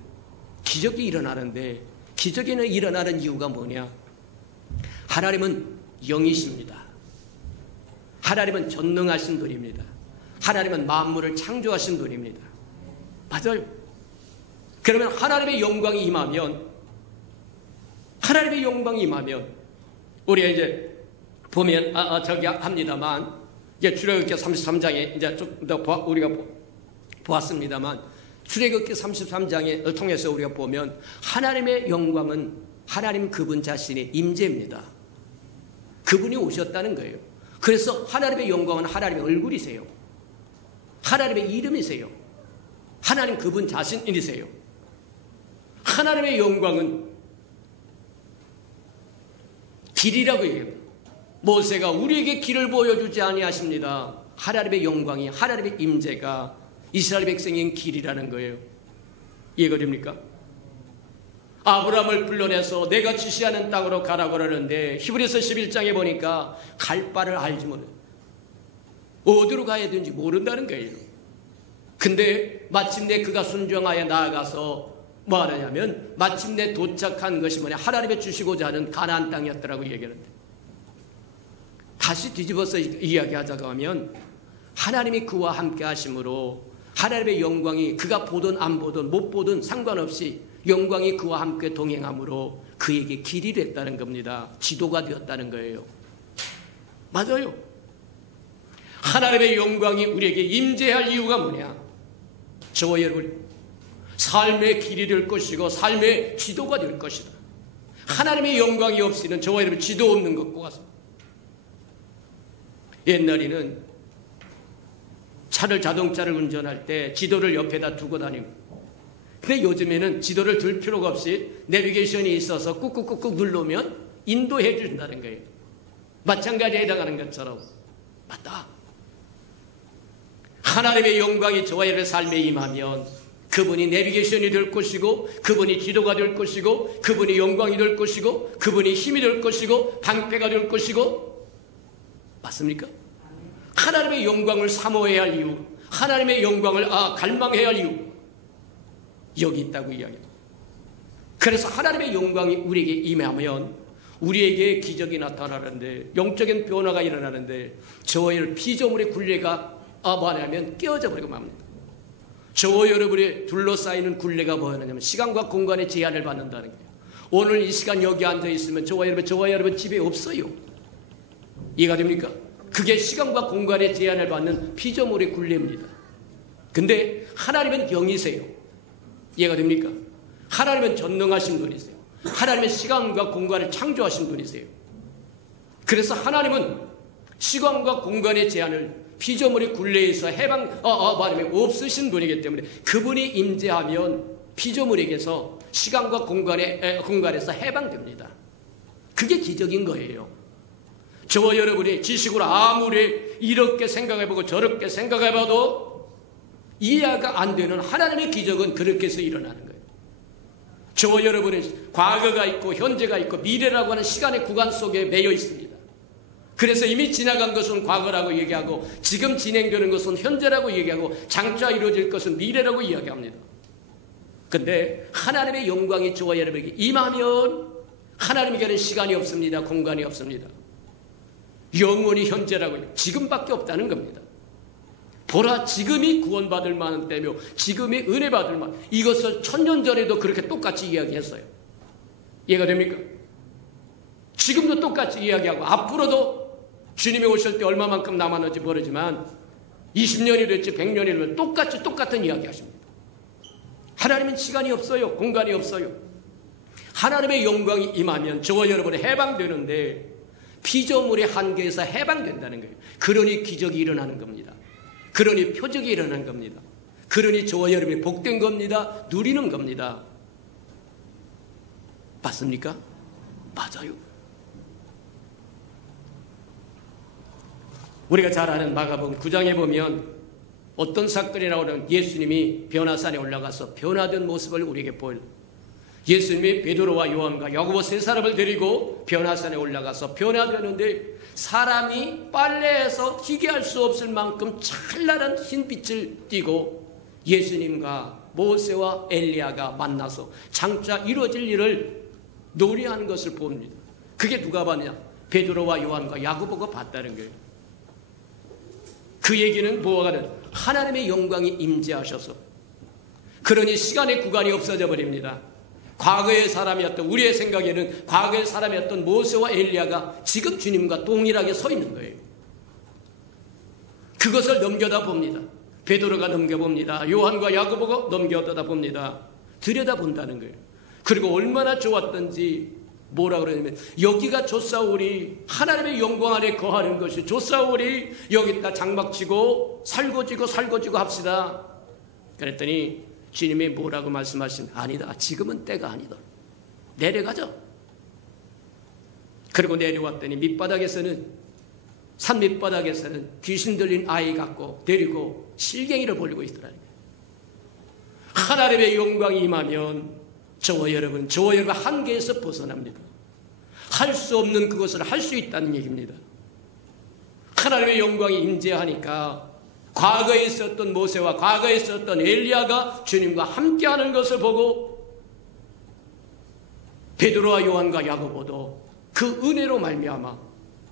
기적이 일어나는데, 기적이 일어나는 이유가 뭐냐? 하나님은 영이십니다. 하나님은 전능하신 분입니다. 하나님은 만물을 창조하신 분입니다. 맞아요. 그러면 하나님의 영광이 임하면, 하나님의 영광이 임하면, 우리가 이제 보면 저기 합니다만, 이제 출애굽기 33장에 이제 좀 더 우리가 보았습니다만, 출애굽기 33장에 통해서 우리가 보면 하나님의 영광은 하나님 그분 자신의 임재입니다. 그분이 오셨다는 거예요. 그래서 하나님의 영광은 하나님의 얼굴이세요. 하나님의 이름이세요. 하나님 그분 자신이세요. 하나님의 영광은 길이라고 얘기합니다. 모세가 우리에게 길을 보여주지 아니하십니다. 하나님의 영광이, 하나님의 임재가 이스라엘 백성인 길이라는 거예요. 이해가 됩니까? 아브라함을 불러내서 내가 지시하는 땅으로 가라고 그러는데, 히브리서 11장에 보니까 갈 바를 알지 못해요. 어디로 가야 되는지 모른다는 거예요. 근데 마침내 그가 순종하여 나아가서 뭐 하냐면, 마침내 도착한 것이 뭐냐? 하나님의 주시고자 하는 가나안 땅이었더라고 얘기하는데, 다시 뒤집어서 이야기하자고 하면, 하나님이 그와 함께 하심으로 하나님의 영광이 그가 보든 안 보든 못 보든 상관없이 영광이 그와 함께 동행함으로 그에게 길이 됐다는 겁니다. 지도가 되었다는 거예요. 맞아요. 하나님의 영광이 우리에게 임재할 이유가 뭐냐? 저와 여러분 삶의 길이 될 것이고 삶의 지도가 될 것이다. 하나님의 영광이 없이는 저와 여러분 지도 없는 것과 같습니다. 옛날에는 자동차를 운전할 때 지도를 옆에다 두고 다니고, 근데 요즘에는 지도를 들 필요가 없이 내비게이션이 있어서 꾹꾹꾹꾹 누르면 인도해 준다는 거예요. 마찬가지에 해당하는 것처럼. 맞다. 하나님의 영광이 저와 여러분의 삶에 임하면 그분이 내비게이션이 될 것이고, 그분이 지도가 될 것이고, 그분이 영광이 될 것이고, 그분이 힘이 될 것이고, 방패가 될 것이고, 맞습니까? 하나님의 영광을 사모해야 할 이유, 하나님의 영광을 갈망해야 할 이유, 여기 있다고 이야기합니다. 그래서 하나님의 영광이 우리에게 임하면 우리에게 기적이 나타나는데, 영적인 변화가 일어나는데, 저와 여러분 피조물의 굴레가 뭐냐면 깨어져 버리고 맙니다. 저와 여러분의 둘러싸이는 굴레가 뭐냐면 시간과 공간의 제한을 받는다는 거예요. 오늘 이 시간 여기 앉아 있으면 저와 여러분 집에 없어요. 이해가 됩니까? 그게 시간과 공간의 제한을 받는 피조물의 굴레입니다. 근데 하나님은 영이세요. 이해가 됩니까? 하나님은 전능하신 분이세요. 하나님은 시간과 공간을 창조하신 분이세요. 그래서 하나님은 시간과 공간의 제한을 피조물의 굴레에서 말하면 없으신 분이기 때문에 그분이 임재하면 피조물에게서 시간과 공간에서 해방됩니다. 그게 기적인 거예요. 저와 여러분이 지식으로 아무리 이렇게 생각해보고 저렇게 생각해봐도 이해가 안 되는 하나님의 기적은 그렇게 해서 일어나는 거예요. 저와 여러분은 과거가 있고 현재가 있고 미래라고 하는 시간의 구간 속에 매여 있습니다. 그래서 이미 지나간 것은 과거라고 얘기하고 지금 진행되는 것은 현재라고 얘기하고 장차 이루어질 것은 미래라고 이야기합니다. 근데 하나님의 영광이 저와 여러분에게 임하면 하나님에게는 시간이 없습니다. 공간이 없습니다. 영원히 현재라고요. 지금밖에 없다는 겁니다. 보라, 지금이 구원받을 만한 때며 지금이 은혜 받을 만. 이것을 1000년 전에도 그렇게 똑같이 이야기했어요. 이해가 됩니까? 지금도 똑같이 이야기하고 앞으로도 주님이 오실 때 얼마만큼 남았는지 모르지만 20년이 됐지 100년이 됐지 똑같이 똑같은 이야기 하십니다. 하나님은 시간이 없어요. 공간이 없어요. 하나님의 영광이 임하면 저와 여러분이 해방되는데 피조물의 한계에서 해방된다는 거예요. 그러니 기적이 일어나는 겁니다. 그러니 표적이 일어나는 겁니다. 그러니 저와 여러분이 복된 겁니다. 누리는 겁니다. 맞습니까? 맞아요. 우리가 잘 아는 마가복음 9장에 보면 어떤 사건이 나오면 예수님이 변화산에 올라가서 변화된 모습을 우리에게 보여요. 예수님이 베드로와 요한과 야고보 세 사람을 데리고 변화산에 올라가서 변화되는데 사람이 빨래에서 희귀할 수 없을 만큼 찬란한 흰빛을 띠고 예수님과 모세와 엘리야가 만나서 장차 이루어질 일을 노래하는 것을 봅니다. 그게 누가 봤냐? 베드로와 요한과 야고보가 봤다는 거예요. 그 얘기는 뭐가 다른 하나님의 영광이 임재하셔서 그러니 시간의 구간이 없어져 버립니다. 과거의 사람이었던 우리의 생각에는 과거의 사람이었던 모세와 엘리야가 지금 주님과 동일하게 서 있는 거예요. 그것을 넘겨다 봅니다. 베드로가 넘겨봅니다. 요한과 야고보가 넘겨다 봅니다. 들여다본다는 거예요. 그리고 얼마나 좋았던지 뭐라 그러냐면 여기가 조사오리 하나님의 영광 안에 거하는 것이 조사오리 여기다 장막치고 살고지고 합시다. 그랬더니 주님이 뭐라고 말씀하시면 아니다. 지금은 때가 아니다. 내려가죠. 그리고 내려왔더니 산 밑바닥에서는 귀신 들린 아이 갖고 데리고 실갱이를 벌리고 있더라는 거예요. 하나님의 영광이 임하면 저와 여러분 한계에서 벗어납니다. 할 수 없는 그것을 할 수 있다는 얘기입니다. 하나님의 영광이 임재하니까 과거에 있었던 모세와 과거에 있었던 엘리야가 주님과 함께하는 것을 보고 베드로와 요한과 야고보도 그 은혜로 말미암아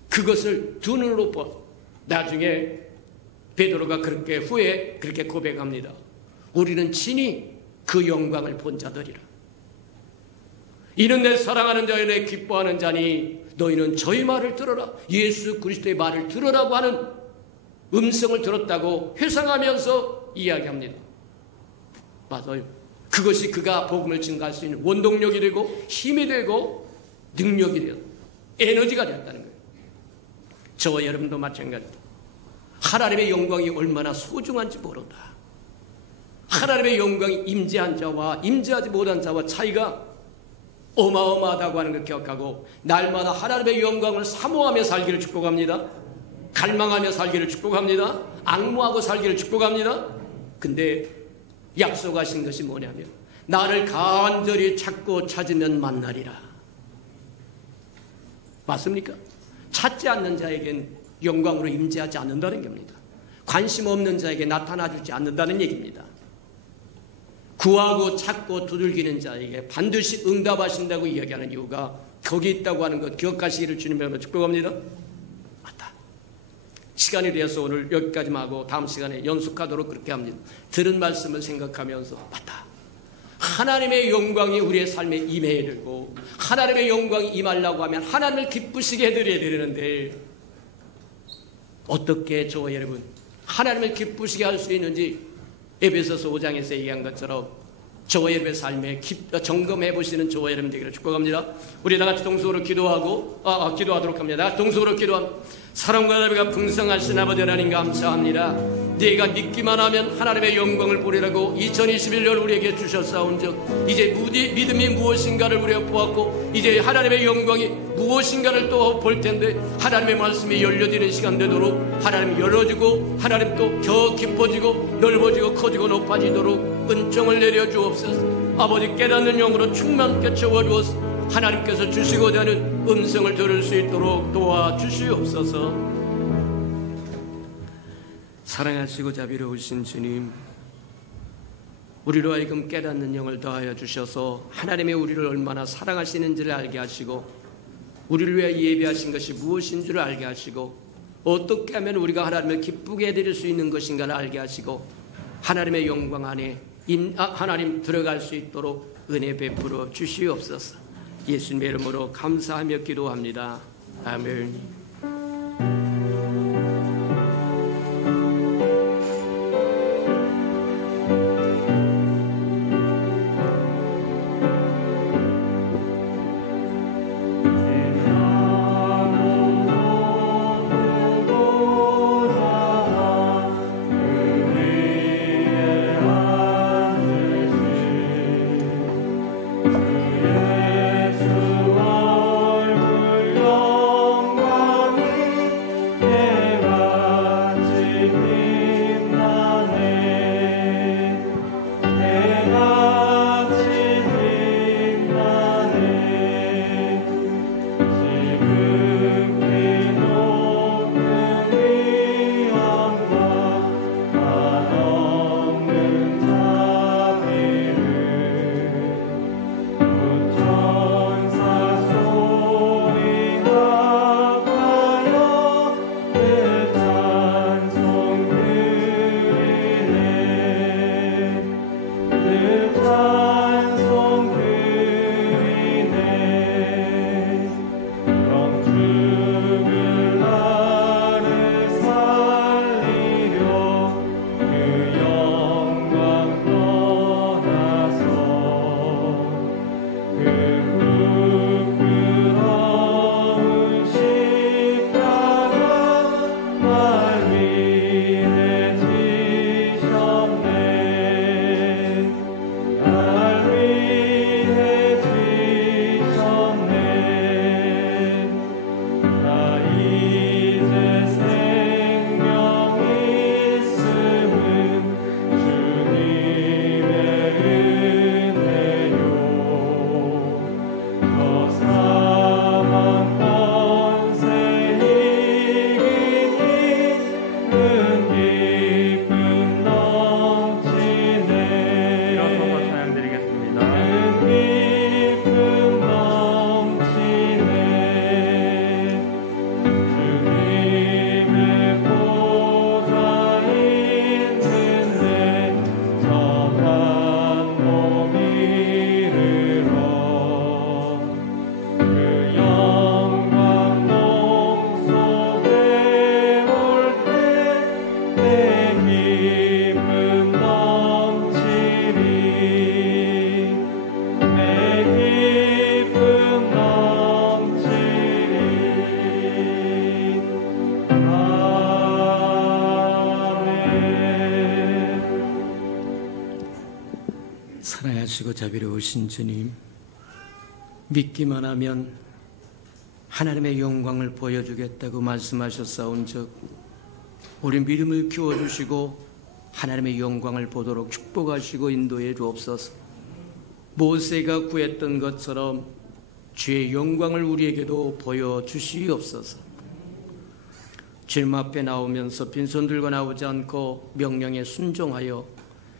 그것을 두 눈으로 보. 나중에 베드로가 후에 그렇게 고백합니다. 우리는 친히 그 영광을 본 자들이라. 이는 내 사랑하는 자여 내 기뻐하는 자니 너희는 저희 말을 들어라. 예수 그리스도의 말을 들으라고 하는 음성을 들었다고 회상하면서 이야기합니다. 맞아요. 그것이 그가 복음을 증가할 수 있는 원동력이 되고 힘이 되고 능력이 되고 에너지가 되었다는 거예요. 저와 여러분도 마찬가지입니다. 하나님의 영광이 얼마나 소중한지 모른다. 하나님의 영광이 임재한 자와 임재하지 못한 자와 차이가 어마어마하다고 하는 걸 기억하고 날마다 하나님의 영광을 사모하며 살기를 축복합니다. 갈망하며 살기를 축복합니다. 앙모하고 살기를 축복합니다. 근데 약속하신 것이 뭐냐면 나를 간절히 찾고 찾으면 만나리라. 맞습니까? 찾지 않는 자에겐 영광으로 임재하지 않는다는 겁니다. 관심 없는 자에게 나타나주지 않는다는 얘기입니다. 구하고 찾고 두들기는 자에게 반드시 응답하신다고 이야기하는 이유가 거기 있다고 하는 것 기억하시기를 주님으로 축복합니다. 맞다. 시간이 되어서 오늘 여기까지만 하고 다음 시간에 연속하도록 그렇게 합니다. 들은 말씀을 생각하면서 맞다. 하나님의 영광이 우리의 삶에 임해야 되고 하나님의 영광이 임하려고 하면 하나님을 기쁘시게 해드려야 되는데 어떻게 저와 여러분 하나님을 기쁘시게 할 수 있는지 에베소서 5장에서 얘기한 것처럼 저와 여러분의 삶에 점검해 보시는 저와 여러분 되기를 축복합니다. 우리 다 같이 동성으로 기도하도록 합니다. 다 같이 동성으로 기도합니다. 사랑과 자비가 풍성하신 아버지 하나님 감사합니다. 네가 믿기만 하면 하나님의 영광을 보리라고 2021년 우리에게 주셨사온즉 이제 믿음이 무엇인가를 우리가 보았고 이제 하나님의 영광이 무엇인가를 또 볼 텐데 하나님의 말씀이 열려지는 시간 되도록 하나님 열어주고 하나님 또 더 깊어지고 넓어지고 커지고 높아지도록 은총을 내려 주옵소서. 아버지 깨닫는 영으로 충만케 채워주어서 하나님께서 주시고자 하는 음성을 들을 수 있도록 도와주시옵소서. 사랑하시고 자비로우신 주님, 우리로 하여금 깨닫는 영을 더하여 주셔서 하나님의 우리를 얼마나 사랑하시는지를 알게 하시고, 우리를 위해 예비하신 것이 무엇인 줄 알게 하시고, 어떻게 하면 우리가 하나님을 기쁘게 해드릴 수 있는 것인가를 알게 하시고, 하나님의 영광 안에 하나님 들어갈 수 있도록 은혜 베풀어 주시옵소서. 예수님의 이름으로 감사하며 기도합니다. 아멘. 사랑하시고 자비로우신 주님, 믿기만 하면 하나님의 영광을 보여주겠다고 말씀하셨사온즉 우리 믿음을 키워주시고 하나님의 영광을 보도록 축복하시고 인도해 주옵소서. 모세가 구했던 것처럼 주의 영광을 우리에게도 보여주시옵소서. 주님 앞에 나오면서 빈손 들고 나오지 않고 명령에 순종하여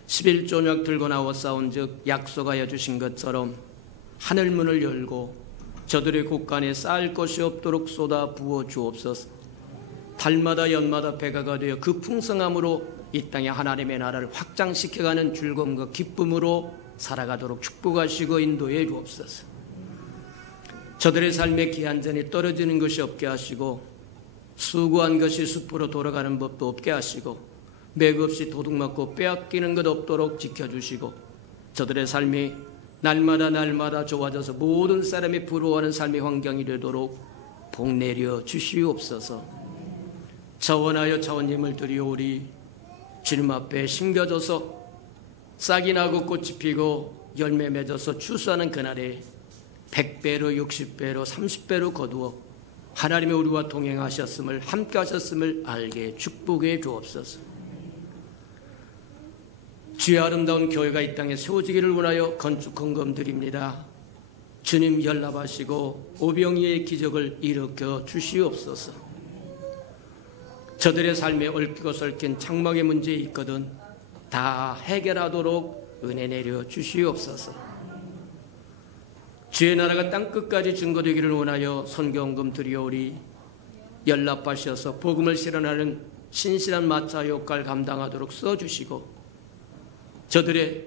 11조약 들고 나와 싸운즉 약속하여 주신 것처럼 하늘문을 열고 저들의 곳간에 쌓을 것이 없도록 쏟아 부어 주옵소서. 달마다 연마다 배가가 되어 그 풍성함으로 이 땅에 하나님의 나라를 확장시켜가는 즐거움과 기쁨으로 살아가도록 축복하시고 인도해 주옵소서. 저들의 삶의 기한전이 떨어지는 것이 없게 하시고 수고한 것이 숲으로 돌아가는 법도 없게 하시고 맥없이 도둑맞고 빼앗기는 것 없도록 지켜주시고 저들의 삶이 날마다 좋아져서 모든 사람이 부러워하는 삶의 환경이 되도록 복내려 주시옵소서. 자원하여 자원님을 드리오리. 주님 앞에 심겨져서 싹이 나고 꽃이 피고 열매 맺어서 추수하는 그날에 100배로 60배로 30배로 거두어 하나님이 우리와 동행하셨음을 함께 하셨음을 알게 축복해 주옵소서. 주의 아름다운 교회가 이 땅에 세워지기를 원하여 건축 헌금 드립니다. 주님 연락하시고 오병이의 기적을 일으켜 주시옵소서. 저들의 삶에 얽히고 설킨 장막의 문제 있거든 다 해결하도록 은혜 내려 주시옵소서. 주의 나라가 땅끝까지 증거되기를 원하여 선교헌금 드리오리. 연락하셔서 복음을 실현하는 신실한 마차 역할 감당하도록 써주시고 저들의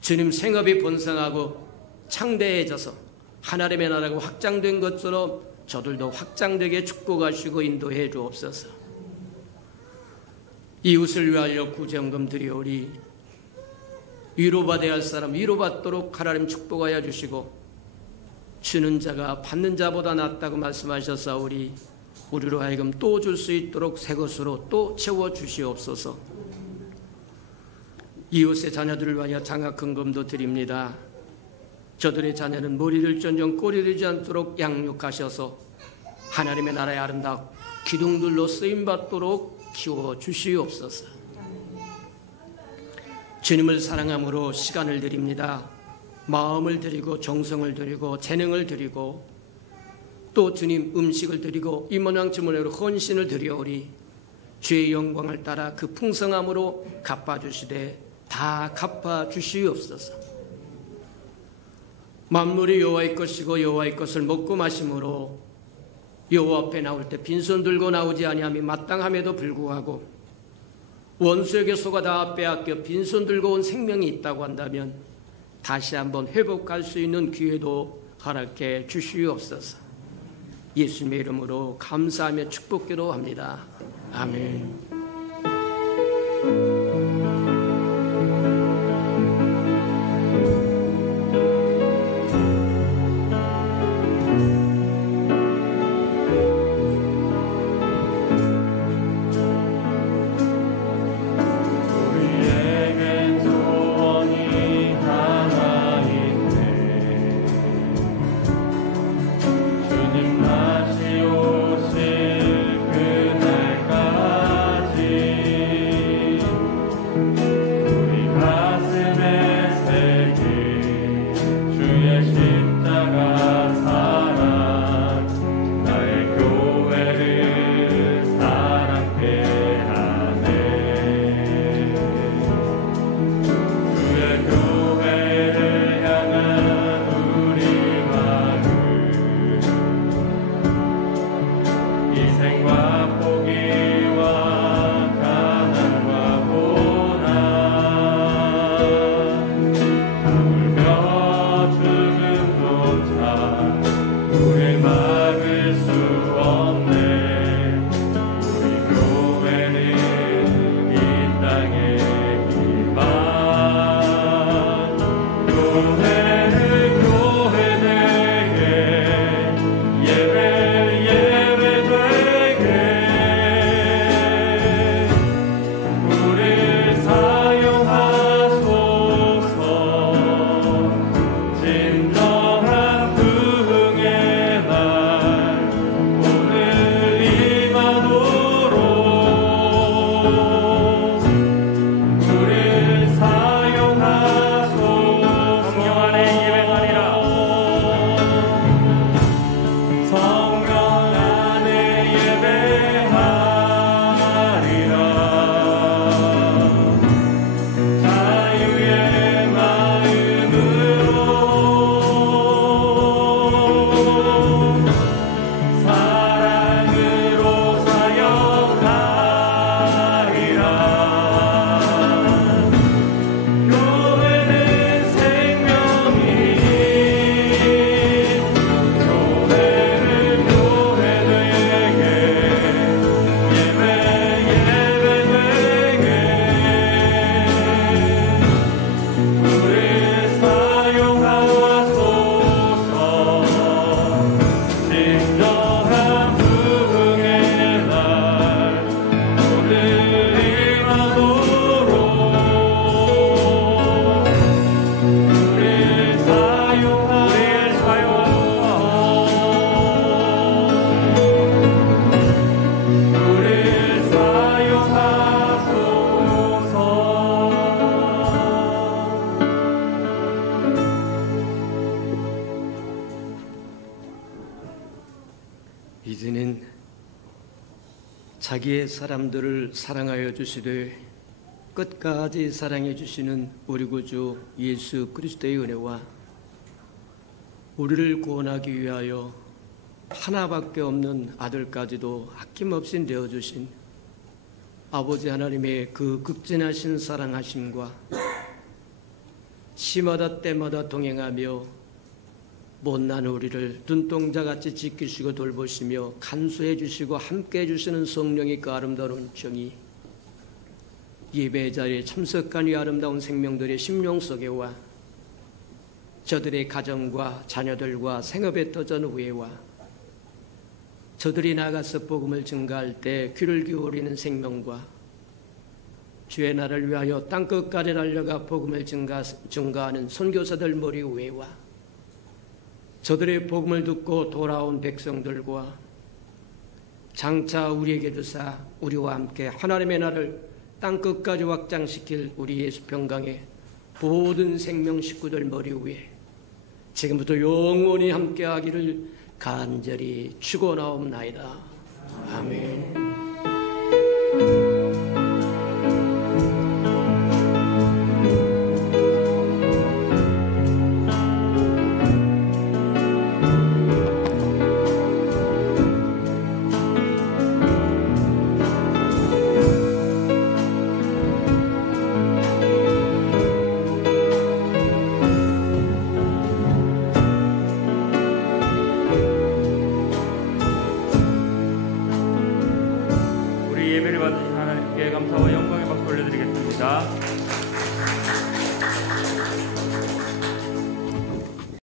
주님 생업이 번성하고 창대해져서 하나님의 나라가 확장된 것처럼 저들도 확장되게 축복하시고 인도해 주옵소서. 이웃을 위하여 구제헌금 드리오리. 위로받아야 할 사람 위로받도록 하나님 축복하여 주시고 주는 자가 받는 자보다 낫다고 말씀하셨사오리. 우리로 하여금 또 줄 수 있도록 새 것으로 또 채워 주시옵소서. 이웃의 자녀들을 위하여 장학헌금도 드립니다. 저들의 자녀는 머리를 전정 꼬리 되지 않도록 양육하셔서 하나님의 나라의 아름다운 기둥들로 쓰임받도록 키워주시옵소서. 주님을 사랑함으로 시간을 드립니다. 마음을 드리고 정성을 드리고 재능을 드리고 또 주님 음식을 드리고 이모양치모내로 헌신을 드리오리. 주의 영광을 따라 그 풍성함으로 갚아주시되 다 갚아주시옵소서. 만물이 여호와의 것이고 여호와의 것을 먹고 마심으로 여호와 앞에 나올 때 빈손 들고 나오지 아니함이 마땅함에도 불구하고 원수에게 속아 다 빼앗겨 빈손 들고 온 생명이 있다고 한다면 다시 한번 회복할 수 있는 기회도 허락해 주시옵소서. 예수님의 이름으로 감사하며 축복기도 합니다. 아멘. 주님 다시 오실 그날까지 이제는 자기의 사람들을 사랑하여 주시되 끝까지 사랑해 주시는 우리 구주 예수 그리스도의 은혜와 우리를 구원하기 위하여 하나밖에 없는 아들까지도 아낌없이 내어주신 아버지 하나님의 그 극진하신 사랑하심과 시마다 때마다 동행하며 못난 우리를 눈동자같이 지키시고 돌보시며 간수해 주시고 함께 해주시는 성령의 그 아름다운 정이 예배 자리에 참석한 이 아름다운 생명들의 심령 속에와 저들의 가정과 자녀들과 생업에 터전 후에와 저들이 나가서 복음을 증가할 때 귀를 기울이는 생명과 주의 나라를 위하여 땅끝까지 달려가 복음을 증가하는 선교사들 머리 위에와 저들의 복음을 듣고 돌아온 백성들과 장차 우리에게 주사 우리와 함께 하나님의 나라를 땅끝까지 확장시킬 우리 예수 평강의 모든 생명 식구들 머리 위에 지금부터 영원히 함께하기를 간절히 축원하옵나이다. 아멘. 예배를 받으신 하나님께 감사와